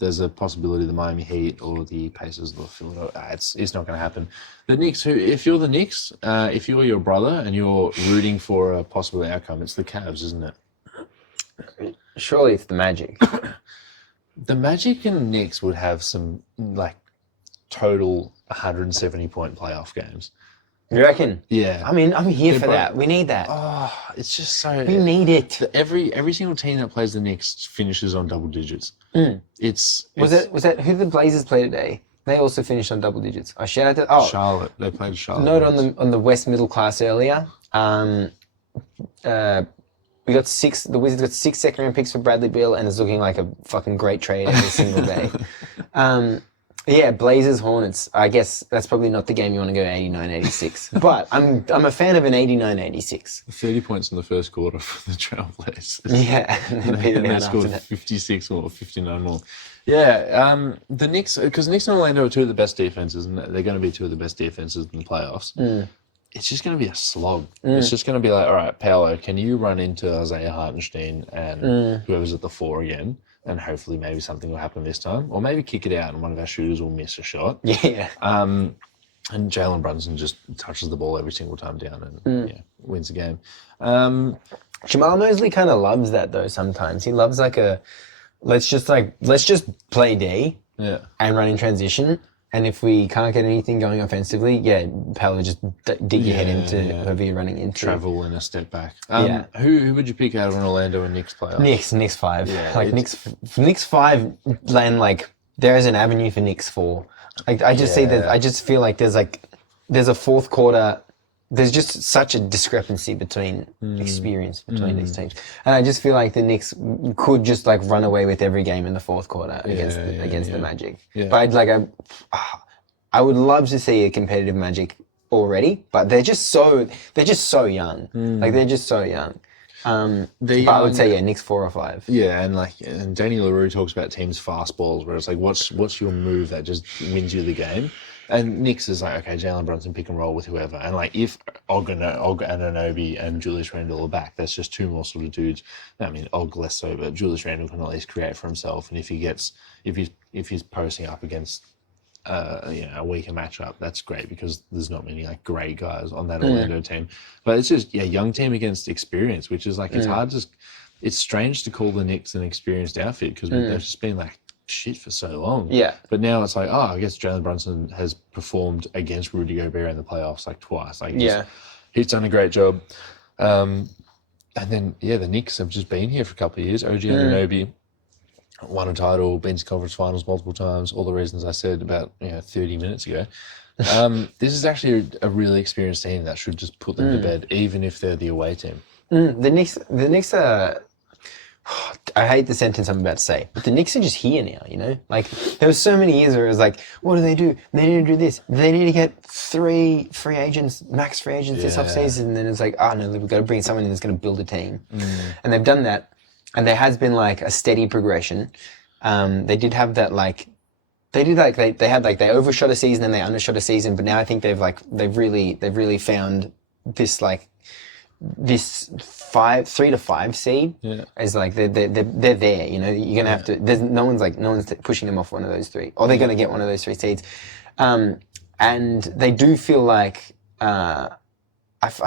there's a possibility the Miami Heat or the Pacers or Philadelphia. It's not going to happen. The Knicks, if you're the Knicks, if you're your brother and you're rooting for a possible outcome, it's the Cavs, isn't it? Surely it's the Magic. The Magic and Knicks would have some like total 170-point playoff games. You reckon? Yeah. I mean, I'm here for that. We need that. Oh, it's just so... We need it. Every single team that plays the Knicks finishes on double digits. Was that who the Blazers play today? They also finished on double digits. I shout out to Charlotte. They played Charlotte. Note on the West middle class earlier. We got 6. The Wizards got 6 second-round picks for Bradley Beal, and it's looking like a fucking great trade every single day. Blazers Hornets. I guess that's probably not the game you want to go 89-86. But I'm a fan of an 89-86. 30 points in the first quarter for the Trailblazers. Yeah, and they scored 56 or 59 more. Yeah, the Knicks, because Knicks and Orlando are 2 of the best defenses, and they're going to be 2 of the best defenses in the playoffs. it's just going to be a slog. It's just going to be like, all right, Paolo, can you run into Isaiah Hartenstein and whoever's at the 4 again? And hopefully maybe something will happen this time. Or maybe kick it out and one of our shooters will miss a shot. Yeah. And Jalen Brunson just touches the ball every single time down and wins the game. Jamal Mosley kind of loves that though sometimes. He loves like let's just play D and run in transition. And if we can't get anything going offensively, Paolo just dig your head into whoever you're running into. Travel and a step back. Who would you pick out of an Orlando and Knicks player? Knicks 5. Yeah, Knicks 5 land like there is an avenue for Knicks 4. Like I just see that. I just feel like there's a fourth quarter. There's just such a discrepancy between experience between these teams, and I just feel like the Knicks could just like run away with every game in the fourth quarter against the Magic. Yeah. But I would love to see a competitive Magic already, but they're just so young. Like they're just so young. But I would say Knicks 4 or 5. Yeah, and Danny LaRue talks about teams fastballs, where it's like, what's your move that just wins you the game? And Knicks is like, okay, Jalen Brunson pick and roll with whoever. And like, if Og Anunoby and Julius Randle are back, that's just 2 more sort of dudes. I mean, Og less so, but Julius Randle can at least create for himself. And if he's posting up against a weaker matchup, that's great because there's not many like great guys on that Orlando team. But it's just young team against experience, which is like it's strange to call the Knicks an experienced outfit because they've just been like shit for so long. Yeah. But now it's like, I guess Jalen Brunson has performed against Rudy Gobert in the playoffs like twice. Like he's done a great job. And then the Knicks have just been here for a couple of years. OG Anunoby won a title, been to conference finals multiple times, all the reasons I said about 30 minutes ago. This is actually a really experienced team that should just put them to bed, even if they're the away team. The Knicks are... I hate the sentence I'm about to say, but the Knicks are just here now, Like, there were so many years where it was like, what do? They need to do this. They need to get 3 free agents, max free agents this offseason. And then it's like, no, we've got to bring someone in that's going to build a team. And they've done that. And there has been, like, a steady progression. They did have that, like... They overshot a season and they undershot a season, but now I think they've really found this, like... This 3 to 5 seed is like they're there. You're gonna have to. No one's pushing them off one of those 3, or they're gonna get one of those 3 seeds. And they do feel like I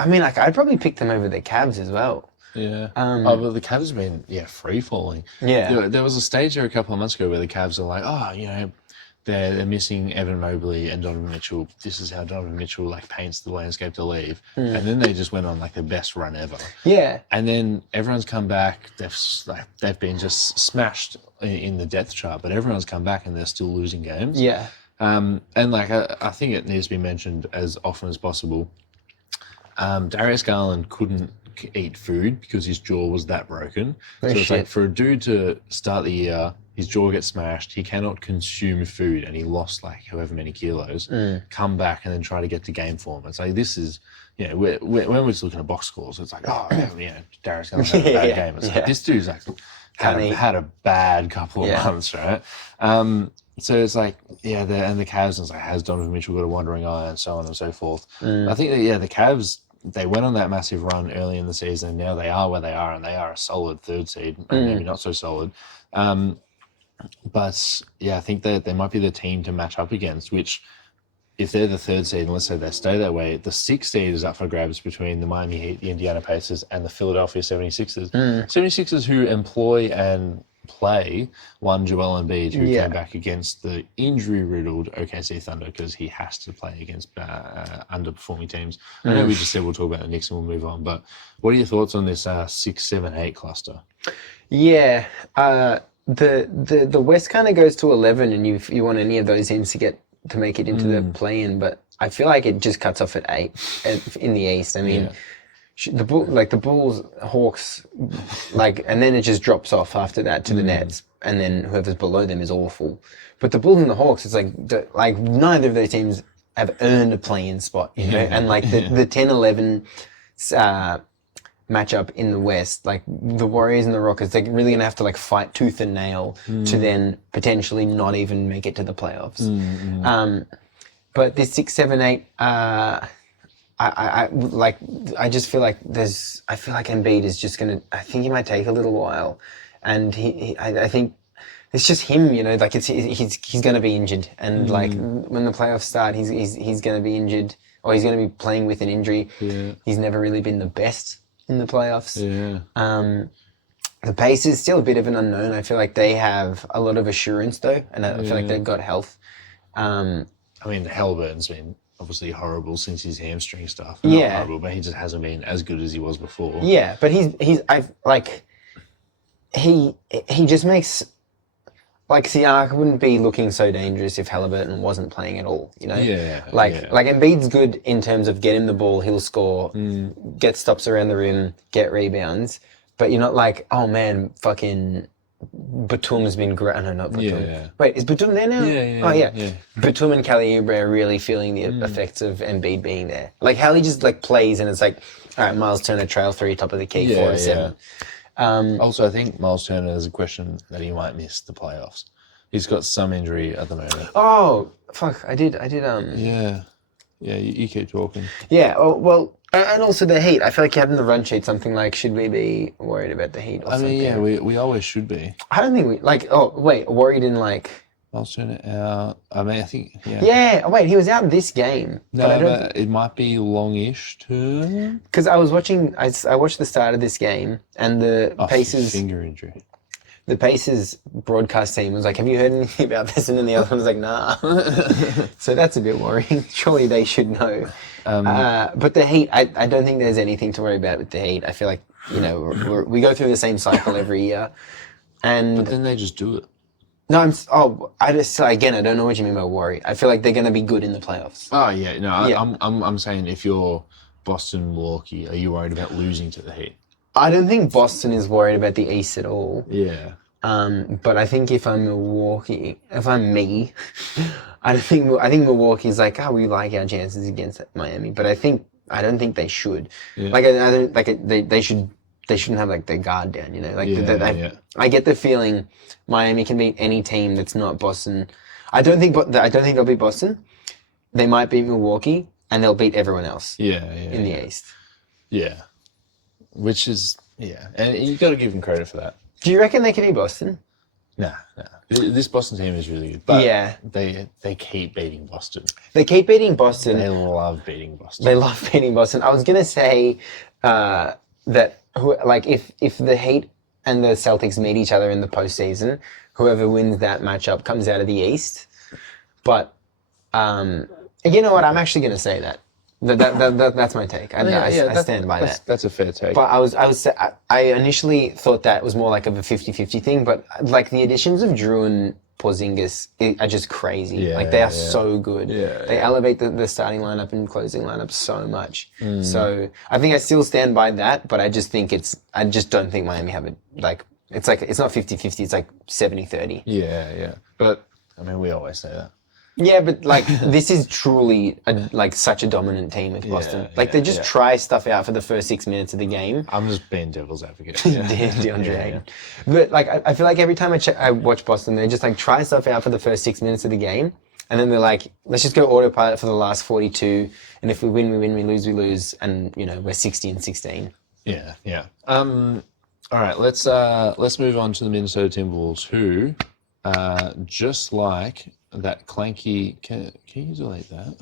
mean, like I'd probably pick them over the Cavs as well. Yeah. But the Cavs have been free falling. Yeah. There was a stage there a couple of months ago where the Cavs are like, they're missing Evan Mobley and Donovan Mitchell. This is how Donovan Mitchell like paints the landscape to leave. And then they just went on like their best run ever. Yeah. And then everyone's come back. They've been just smashed in the depth chart, but everyone's come back and they're still losing games. Yeah. And like I think it needs to be mentioned as often as possible. Darius Garland couldn't eat food because his jaw was that broken. It's like for a dude to start the year, his jaw gets smashed, he cannot consume food, and he lost like however many kilos, come back and then try to get to game form. It's like, this is, when we're just looking at box scores, it's like, Darius Garland had a bad game. It's like, this dude's like had a bad couple of months, right? So it's like, and the Cavs, it's like, has Donovan Mitchell got a wandering eye and so on and so forth. I think that, the Cavs, they went on that massive run early in the season, and now they are where they are, and they are a solid 3rd seed, maybe not so solid. But I think that they might be the team to match up against, which if they're the 3rd seed, and let's say they stay that way, the 6th seed is up for grabs between the Miami Heat, the Indiana Pacers, and the Philadelphia 76ers. 76ers who employ and play one Joel Embiid, who came back against the injury-riddled OKC Thunder because he has to play against underperforming teams. I know we just said we'll talk about the Knicks and we'll move on, but what are your thoughts on this 6, 7, 8 cluster? Yeah, the West kind of goes to 11, and you want any of those teams to make it into the play-in, but I feel like it just cuts off at 8 in the East. I mean, the Bulls, Hawks, and then it just drops off after that to the Nets, and then whoever's below them is awful. But the Bulls and the Hawks, it's like neither of those teams have earned a play-in spot, and like the 10-11 matchup in the West, like the Warriors and the Rockets, they're really going to have to like fight tooth and nail to then potentially not even make it to the playoffs. But this 6, 7, 8, I just feel like I feel like Embiid is just gonna. I think he might take a little while, and I think it's just him. You know, like he's gonna be injured, and like when the playoffs start, he's gonna be injured, or he's gonna be playing with an injury. Yeah. He's never really been the best in the playoffs. Yeah. The Pacers still a bit of an unknown. I feel like they have a lot of assurance though, and I feel like they've got health. I mean, Halliburton's been obviously horrible since his hamstring stuff. Yeah. Not horrible, but he just hasn't been as good as he was before. Yeah, but he just makes, like, Siakam wouldn't be looking so dangerous if Halliburton wasn't playing at all, you know? Yeah. Like Embiid's good in terms of get him the ball, he'll score, get stops around the rim, get rebounds, but you're not like, oh man, fucking Batum's been great. No, not Batum. Yeah. Wait, is Batum there now? Yeah. Oh yeah. Batum and Kelly Oubre are really feeling the effects of Embiid being there. Like how he just like plays and it's like, all right, Miles Turner trail 3, top of the key, 4 to 7. Also, I think Miles Turner has a question that he might miss the playoffs. He's got some injury at the moment. Oh fuck! I did. Yeah. You keep talking. Yeah. Oh well, and also the Heat. I feel like you had in the run sheet something like, should we be worried about the Heat? Or I mean, something? yeah, we always should be. I don't think we like. Oh wait, worried in like. Miles Turner out. I mean, I think. Yeah. Yeah. Oh, wait, he was out this game. No, but I but it might be longish too. Because I was watching. I watched the start of this game and the Pacers. Finger injury. The Pacers broadcast team was like, have you heard anything about this? And then the other one was like, nah. So that's a bit worrying. Surely they should know. But the Heat, I don't think there's anything to worry about with the Heat. I feel like, you know, we go through the same cycle every year. And But then they just do it. no, I don't know what you mean by worry. I feel like they're going to be good in the playoffs. Oh yeah, no, Yeah. I'm saying if you're Boston, Milwaukee, are you worried about losing to the Heat? I don't think Boston is worried about the East at all. Yeah. But I think if I'm Milwaukee, if I'm me, I think Milwaukee's like, oh, we like our chances against Miami, but I don't think they should. Yeah. Like I don't like it, they shouldn't have like their guard down, you know. Like I get the feeling Miami can beat any team that's not Boston. I don't think they'll beat Boston. They might beat Milwaukee, and they'll beat everyone else. In the East. Yeah. Which is and you got to give them credit for that. Do you reckon they can beat Boston? Nah. This Boston team is really good, but Yeah. they keep beating Boston. They keep beating Boston. They love beating Boston. They love beating Boston. I was gonna say that if the Heat and the Celtics meet each other in the postseason, whoever wins that matchup comes out of the East. But you know what? I'm actually gonna say that. That's my take. I stand by that. That's a fair take. But I initially thought that was more like of a 50-50 thing, but like the additions of Drew and Porzingis are just crazy. Yeah, like they are yeah. so good. Yeah, they elevate the starting lineup and closing lineup so much. So I think I still stand by that, but I just don't think Miami have it. Like it's not 50-50, it's like 70-30. Yeah. But I mean, we always say that. Yeah, but like this is truly such a dominant team with Boston. They just try stuff out for the first 6 minutes of the game. I'm just being devil's advocate. DeAndre Ayton. But like I feel like every time I watch Boston, they just like try stuff out for the first 6 minutes of the game, and then they're like, let's just go autopilot for the last 42, and if we win, we win, we lose, and you know we're 60-16. Yeah. All right, let's move on to the Minnesota Timberwolves, who just like that clanky. Can you delete that?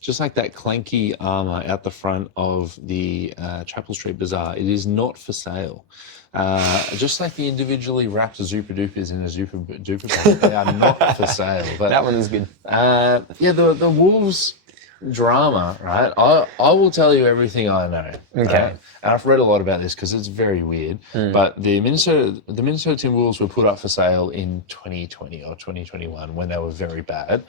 Just like that clanky armor out the front of the Chapel Street Bazaar, it is not for sale. Just like the individually wrapped Zupa Dupas in a Zupa bag, they are not for sale. But That one is good. the Wolves drama, right? I will tell you everything I know. Okay. And I've read a lot about this because it's very weird. But the Minnesota Timberwolves were put up for sale in 2020 or 2021 when they were very bad.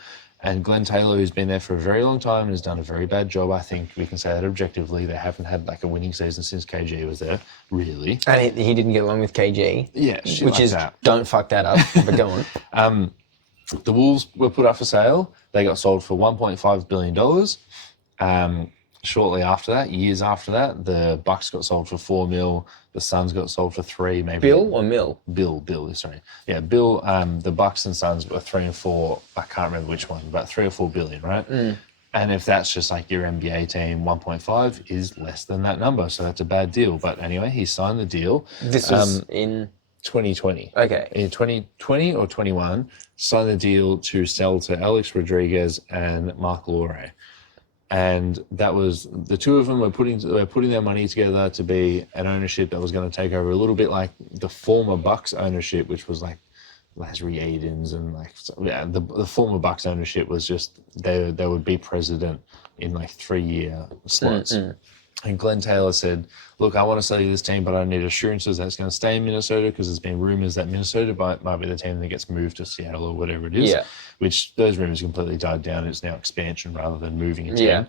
And Glenn Taylor, who's been there for a very long time and has done a very bad job, I think we can say that objectively. They haven't had like a winning season since KG was there, really. And he didn't get along with KG. Yeah, which is that. Don't fuck that up. But go on. The Wolves were put up for sale. They got sold for $1.5 billion. Shortly after that, years after that, the Bucks got sold for $4 million. The Suns got sold for $3 million. Maybe Bill or Mill? Bill. Sorry, yeah, Bill. The Bucks and Suns were 3 and 4. I can't remember which one, but $3 or $4 billion, right? And if that's just like your NBA team, 1.5 is less than that number. So that's a bad deal. But anyway, he signed the deal. This was in 2020. Okay. In 2020 or 21, signed the deal to sell to Alex Rodriguez and Mark Lore. And that was the two of them were putting their money together to be an ownership that was going to take over a little bit like the former Bucks ownership, which was like Lazary Aidens and like the former Bucks ownership was just they would be president in like 3-year slots. And Glenn Taylor said, look, I want to sell you this team, but I need assurances that it's going to stay in Minnesota because there's been rumors that Minnesota might be the team that gets moved to Seattle or whatever it is. Yeah. Which those rumors completely died down. It's now expansion rather than moving a team.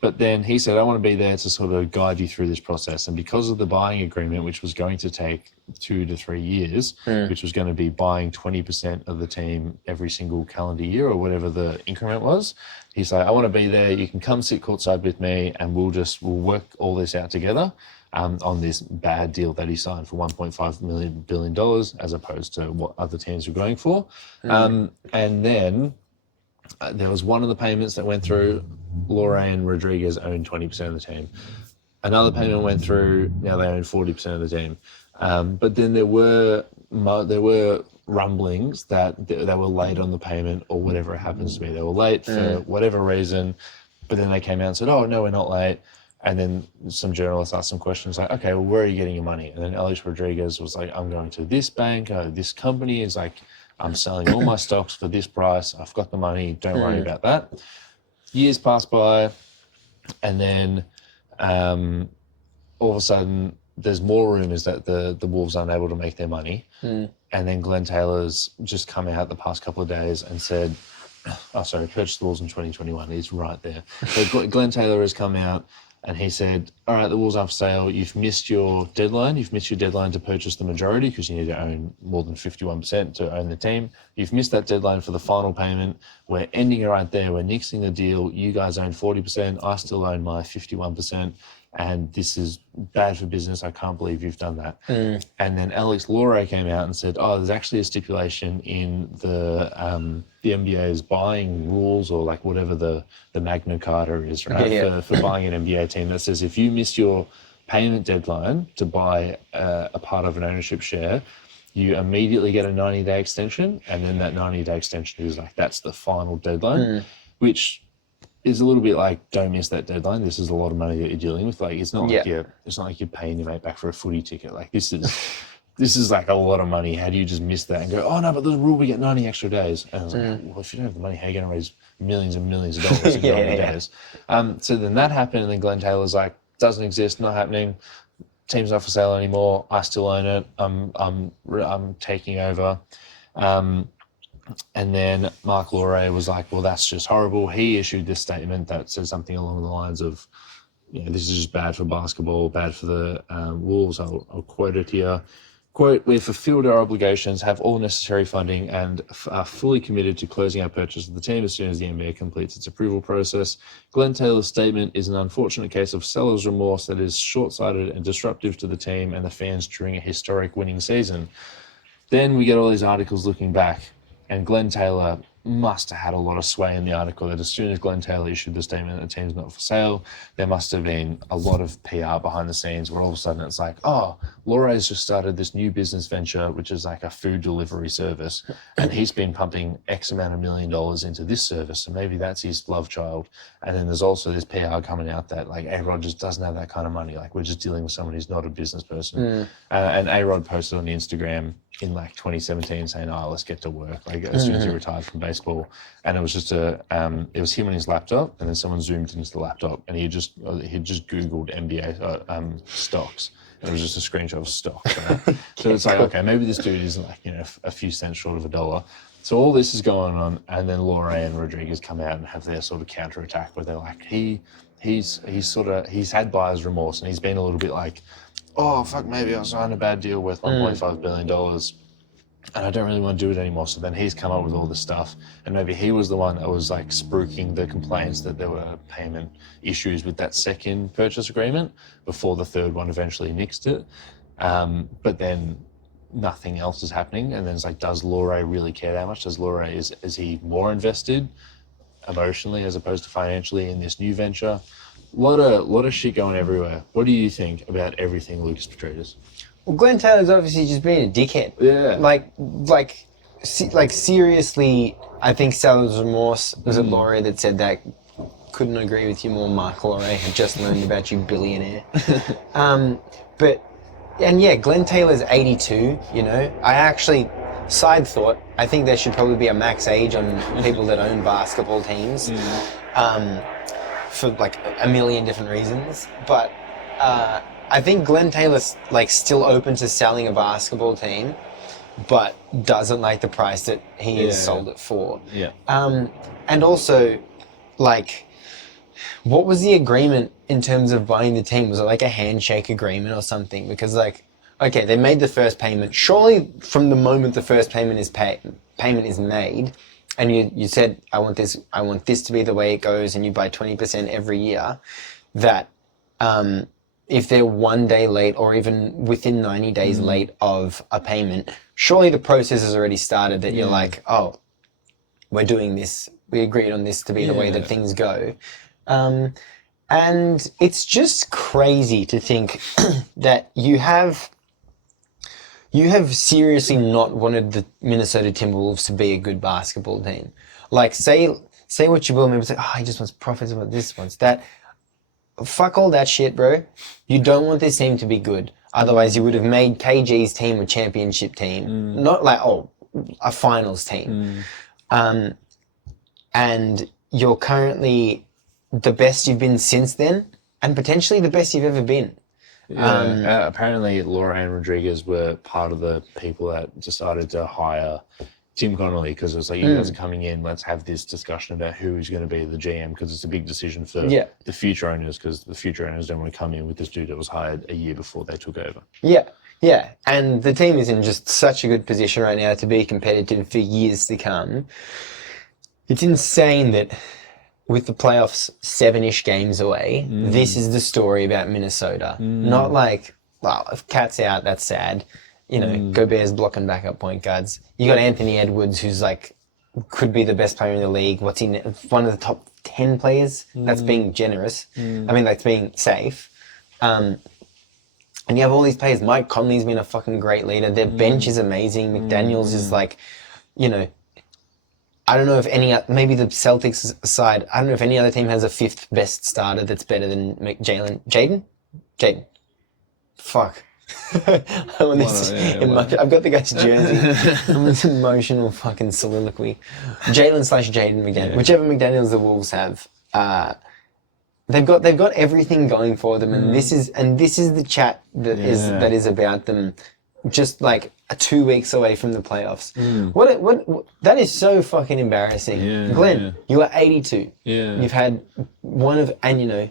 But then he said, I want to be there to sort of guide you through this process. And because of the buying agreement, which was going to take 2 to 3 years, which was going to be buying 20% of the team every single calendar year or whatever the increment was, he's like, I want to be there. You can come sit courtside with me and we'll work all this out together on this bad deal that he signed for $1.5 billion as opposed to what other teams were going for. And then there was one of the payments that went through. Lore and Rodriguez owned 20% of the team. Another payment went through. Now they own 40% of the team. But then there were rumblings that they were late on the payment or whatever it happens to be. They were late for whatever reason, but then they came out and said, oh, no, we're not late. And then some journalists asked some questions like, okay, well, where are you getting your money? And then Alex Rodriguez was like, I'm going to this bank, this company is like, I'm selling all my stocks for this price. I've got the money. Don't worry about that. Years pass by, and then all of a sudden, there's more rumors that the Wolves aren't able to make their money. And then Glenn Taylor's just come out the past couple of days and said, purchased the Wolves in 2021. He's right there. So Glenn Taylor has come out and he said, all right, the Wolves are for sale. You've missed your deadline. You've missed your deadline to purchase the majority because you need to own more than 51% to own the team. You've missed that deadline for the final payment. We're ending it right there. We're nixing the deal. You guys own 40%. I still own my 51%. And this is bad for business. I can't believe you've done that. And then Alex Lore came out and said, oh, there's actually a stipulation in the NBA's buying rules or like whatever the Magna Carta is, right, for buying an NBA team that says if you miss your payment deadline to buy a part of an ownership share, you immediately get a 90-day extension. And then that 90-day extension is like, that's the final deadline, which is a little bit like, don't miss that deadline. This is a lot of money that you're dealing with. Like, it's not like you're paying your mate back for a footy ticket. Like, this is like a lot of money. How do you just miss that and go, oh no, but there's a rule we get 90 extra days? And I was like, well, if you don't have the money, how are you going to raise millions and millions of dollars in 90 days? So then that happened, and then Glenn Taylor's like, doesn't exist, not happening. Team's not for sale anymore. I still own it. I'm taking over. And then Mark Lore was like, well, that's just horrible. He issued this statement that says something along the lines of, this is just bad for basketball, bad for the Wolves. I'll quote it here. Quote, we've fulfilled our obligations, have all necessary funding, and are fully committed to closing our purchase of the team as soon as the NBA completes its approval process. Glenn Taylor's statement is an unfortunate case of seller's remorse that is short-sighted and disruptive to the team and the fans during a historic winning season. Then we get all these articles looking back. And Glenn Taylor must have had a lot of sway in the article that as soon as Glenn Taylor issued the statement that the team's not for sale, there must have been a lot of PR behind the scenes where all of a sudden it's like, oh, Lore's just started this new business venture, which is like a food delivery service. And he's been pumping X amount of $1 million into this service. So maybe that's his love child. And then there's also this PR coming out that like A-Rod just doesn't have that kind of money. Like we're just dealing with someone who's not a business person. And A-Rod posted on the Instagram in like 2017 saying, oh, let's get to work. Like as soon as he retired from baseball. And it was just it was him on his laptop, and then someone zoomed into the laptop, and he just Googled NBA stocks. And it was just a screenshot of stocks. Right? So it's like, okay, maybe this dude isn't like, a few cents short of $1. So all this is going on, and then Lore and Rodriguez come out and have their sort of counterattack where they're like, he's had buyer's remorse, and he's been a little bit like, oh, fuck, maybe I signed a bad deal worth $1.5 billion and I don't really want to do it anymore. So then he's come up with all this stuff, and maybe he was the one that was like spruiking the complaints that there were payment issues with that second purchase agreement before the third one eventually nixed it. But then nothing else is happening. And then it's like, does Lore really care that much? Does Lore, is he more invested emotionally as opposed to financially in this new venture. Lot of shit going everywhere. What do you think about everything Lucas Petridis? Well, Glenn Taylor's obviously just being a dickhead. Yeah. Like seriously, I think Sellers Remorse was a lawyer that said that. Couldn't agree with you more, Mark Laurie. I just learned about you, billionaire. Glenn Taylor's 82, you know. I actually, side thought, I think there should probably be a max age on people that own basketball teams for like a million different reasons. But I think Glenn Taylor's like still open to selling a basketball team, but doesn't like the price that he has sold it for. Yeah. And also, like, what was the agreement in terms of buying the team? Was it like a handshake agreement or something? Because like, okay, they made the first payment. Surely from the moment the first payment is made, and you said, I want this to be the way it goes, and you buy 20% every year, that if they're 1 day late or even within 90 days late of a payment, surely the process has already started that you're like, oh, we're doing this. We agreed on this to be the way that things go. And it's just crazy to think that you have seriously not wanted the Minnesota Timberwolves to be a good basketball team. Like, say what you will, maybe say, oh, he just wants profits, wants this, wants that. Fuck all that shit, bro. You don't want this team to be good. Otherwise, you would have made KG's team a championship team. Not like, a finals team. And you're currently the best you've been since then, and potentially the best you've ever been. Apparently, Laura and Rodriguez were part of the people that decided to hire Tim Connolly, because it was like, you guys are coming in, let's have this discussion about who's going to be the GM, because it's a big decision for the future owners, because the future owners don't want to come in with this dude that was hired a year before they took over. Yeah, and the team is in just such a good position right now to be competitive for years to come. It's insane that with the playoffs 7-ish games away, this is the story about Minnesota. Not like, well, if Cat's out, that's sad. You know, Gobert's blocking backup point guards. You got Anthony Edwards, who's like, could be the best player in the league. What's he, one of the top 10 players? That's being generous. I mean, that's being safe. And you have all these players. Mike Conley's been a fucking great leader. Their bench is amazing. McDaniels is like, you know, I don't know if maybe the Celtics aside, I don't know if any other team has a fifth best starter that's better than Jaden? Fuck. I've got the guy's jersey. I'm this emotional fucking soliloquy. Jalen/Jaden McDaniels, whichever McDaniels the Wolves have. They've got everything going for them, and this is the chat that is about them. Just like 2 weeks away from the playoffs. What that is so fucking embarrassing. Glenn, you are 82. You've had one of, and you know,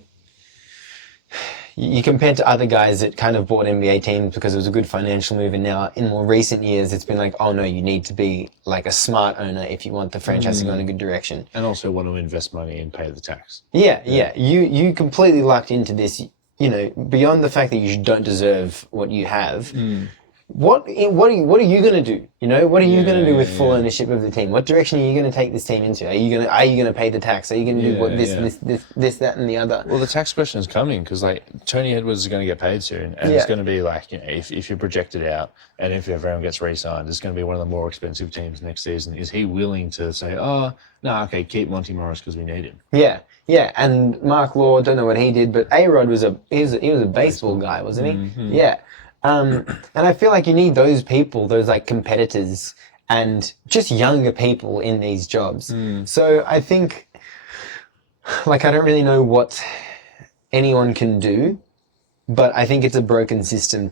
you compared to other guys that kind of bought NBA teams because it was a good financial move, and now in more recent years it's been like, oh no, you need to be like a smart owner if you want the franchise to go in a good direction. And also want to invest money and pay the tax. Yeah. You completely lucked into this, you know, beyond the fact that you don't deserve what you have. What are you going to do? You know, what are you going to do with full ownership of the team? What direction are you going to take this team into? Are you going to pay the tax? Are you going to do this, that, and the other? Well, the tax question is coming because like Tony Edwards is going to get paid soon, and it's going to be like, you know, if you project it out, and if everyone gets re-signed, it's going to be one of the more expensive teams next season. Is he willing to say, oh no, okay, keep Monty Morris because we need him? Yeah, and Mark Law, don't know what he did, but A-Rod was a baseball guy, wasn't he? Yeah. And I feel like you need those people, those like competitors and just younger people in these jobs. So I think, like, I don't really know what anyone can do, but I think it's a broken system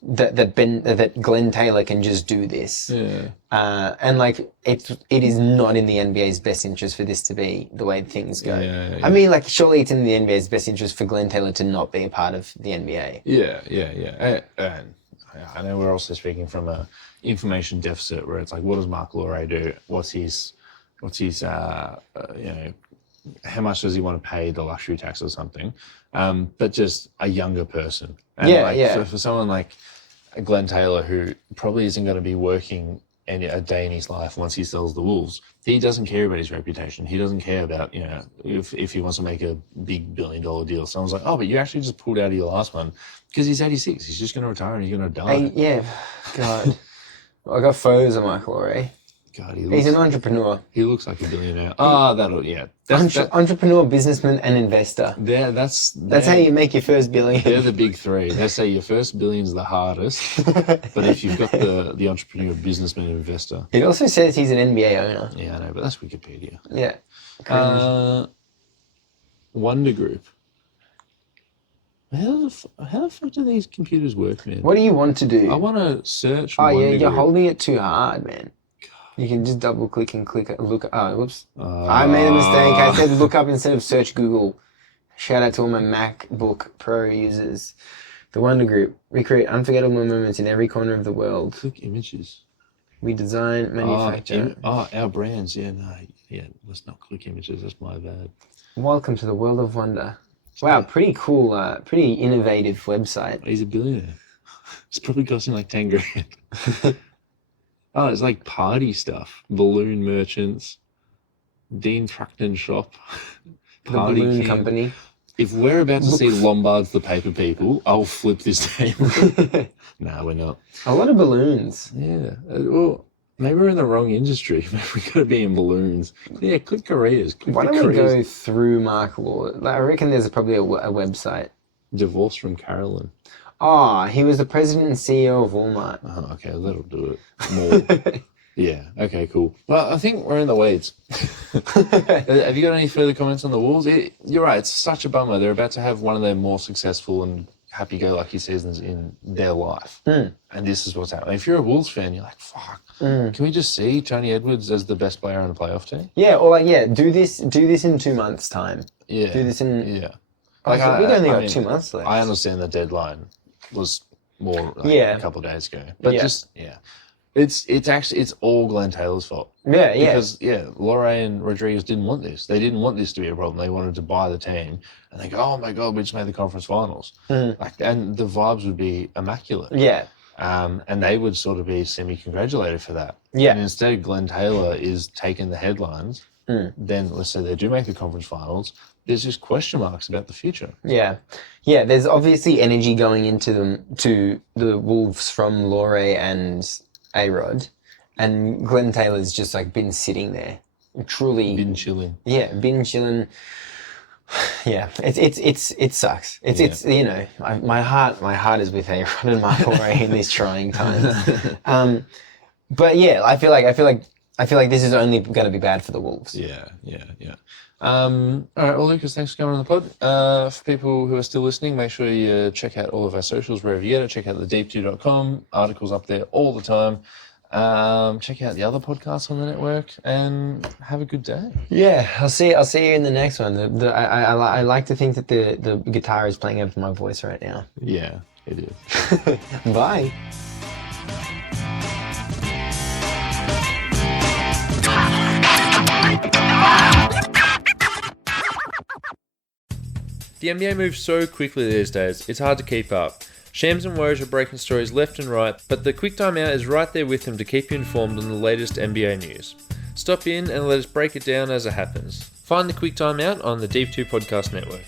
that Glenn Taylor can just do this. And like, it is not in the NBA's best interest for this to be the way things go. I mean, like, surely it's in the NBA's best interest for Glenn Taylor to not be a part of the NBA. And I know we're also speaking from a information deficit where it's like, what does Mark Laurie do? What's his you know, how much does he want to pay the luxury tax or something? But just a younger person. And for someone like Glenn Taylor, who probably isn't going to be working a day in his life once he sells the Wolves. He doesn't care about his reputation. He doesn't care about, if he wants to make a big $1 billion deal. Someone's like, oh, but you actually just pulled out of your last one because he's 86. He's just going to retire and he's going to die. Yeah, God. I got photos of Michael O'Reilly. God, He's an entrepreneur. He looks like a billionaire. Entrepreneur, businessman, and investor. That's how you make your first billion. They're the big three. They say your first billion's the hardest, but if you've got the entrepreneur, businessman, and investor. It also says he's an NBA owner. Yeah, I know, but that's Wikipedia. Yeah. Wonder Group. How the fuck do these computers work, man? What do you want to do? I want to search. Oh, Wonder yeah, you're Group. holding it too hard, man. You can just double click and click it. Look. Oh, whoops. I made a mistake. I said look up instead of search Google. Shout out to all my MacBook Pro users. The Wonder Group. We create unforgettable moments in every corner of the world. Click images. We design, manufacture. Our brands. Yeah, no. Yeah, let's not click images. That's my bad. Welcome to the world of wonder. Wow, pretty cool, pretty innovative website. He's a billionaire. It's probably costing like 10 grand. Oh, it's like party stuff. Balloon merchants. Dean Truckton shop. Party the balloon King. company. If we're about to see Lombards the Paper People, I'll flip this table. Nah, we're not. A lot of balloons. Yeah. Well, maybe we're in the wrong industry. Maybe we got to be in balloons. Yeah, click careers. Why don't we go through Mark Law? I reckon there's probably a website. Divorce from Carolyn. Oh, he was the president and CEO of Walmart. Oh, okay, that'll do it. More. Yeah, okay, cool. Well, I think we're in the weeds. Have you got any further comments on the Wolves? You're right, it's such a bummer. They're about to have one of their more successful and happy-go-lucky seasons in their life. And this is what's happening. If you're a Wolves fan, you're like, fuck, can we just see Tony Edwards as the best player on the playoff team? Yeah, or do this in 2 months' time. Yeah. Do this in... Yeah. We've only got 2 months left. I understand the deadline was more a couple of days ago. But it's all Glenn Taylor's fault. Yeah. Because, Loré and Rodriguez didn't want this. They didn't want this to be a problem. They wanted to buy the team. And they go, oh my God, we just made the conference finals. And the vibes would be immaculate. Yeah. And they would sort of be semi-congratulated for that. Yeah. And instead, Glenn Taylor is taking the headlines. Then, let's say they do make the conference finals. There's just question marks about the future. Yeah. There's obviously energy going into to the Wolves from Loré and A-Rod, and Glenn Taylor's just like been sitting there, truly been chilling. Yeah, been chilling. Yeah, it sucks. It's my heart is with A-Rod and Mark Loré in these trying times. But yeah, I feel like this is only going to be bad for the Wolves. Yeah. All right, well, Lucas, thanks for coming on the pod. For people who are still listening, make sure you check out all of our socials wherever you get it. Check out thedeep2.com. Articles up there all the time. Check out the other podcasts on the network and have a good day. Yeah, I'll see you in the next one. I like to think that the guitar is playing over my voice right now. Yeah, it is. Bye. The NBA moves so quickly these days, it's hard to keep up. Shams and Woj are breaking stories left and right, but the Quick Time Out is right there with them to keep you informed on the latest NBA news. Stop in and let us break it down as it happens. Find the Quick Time Out on the Deep 2 Podcast Network.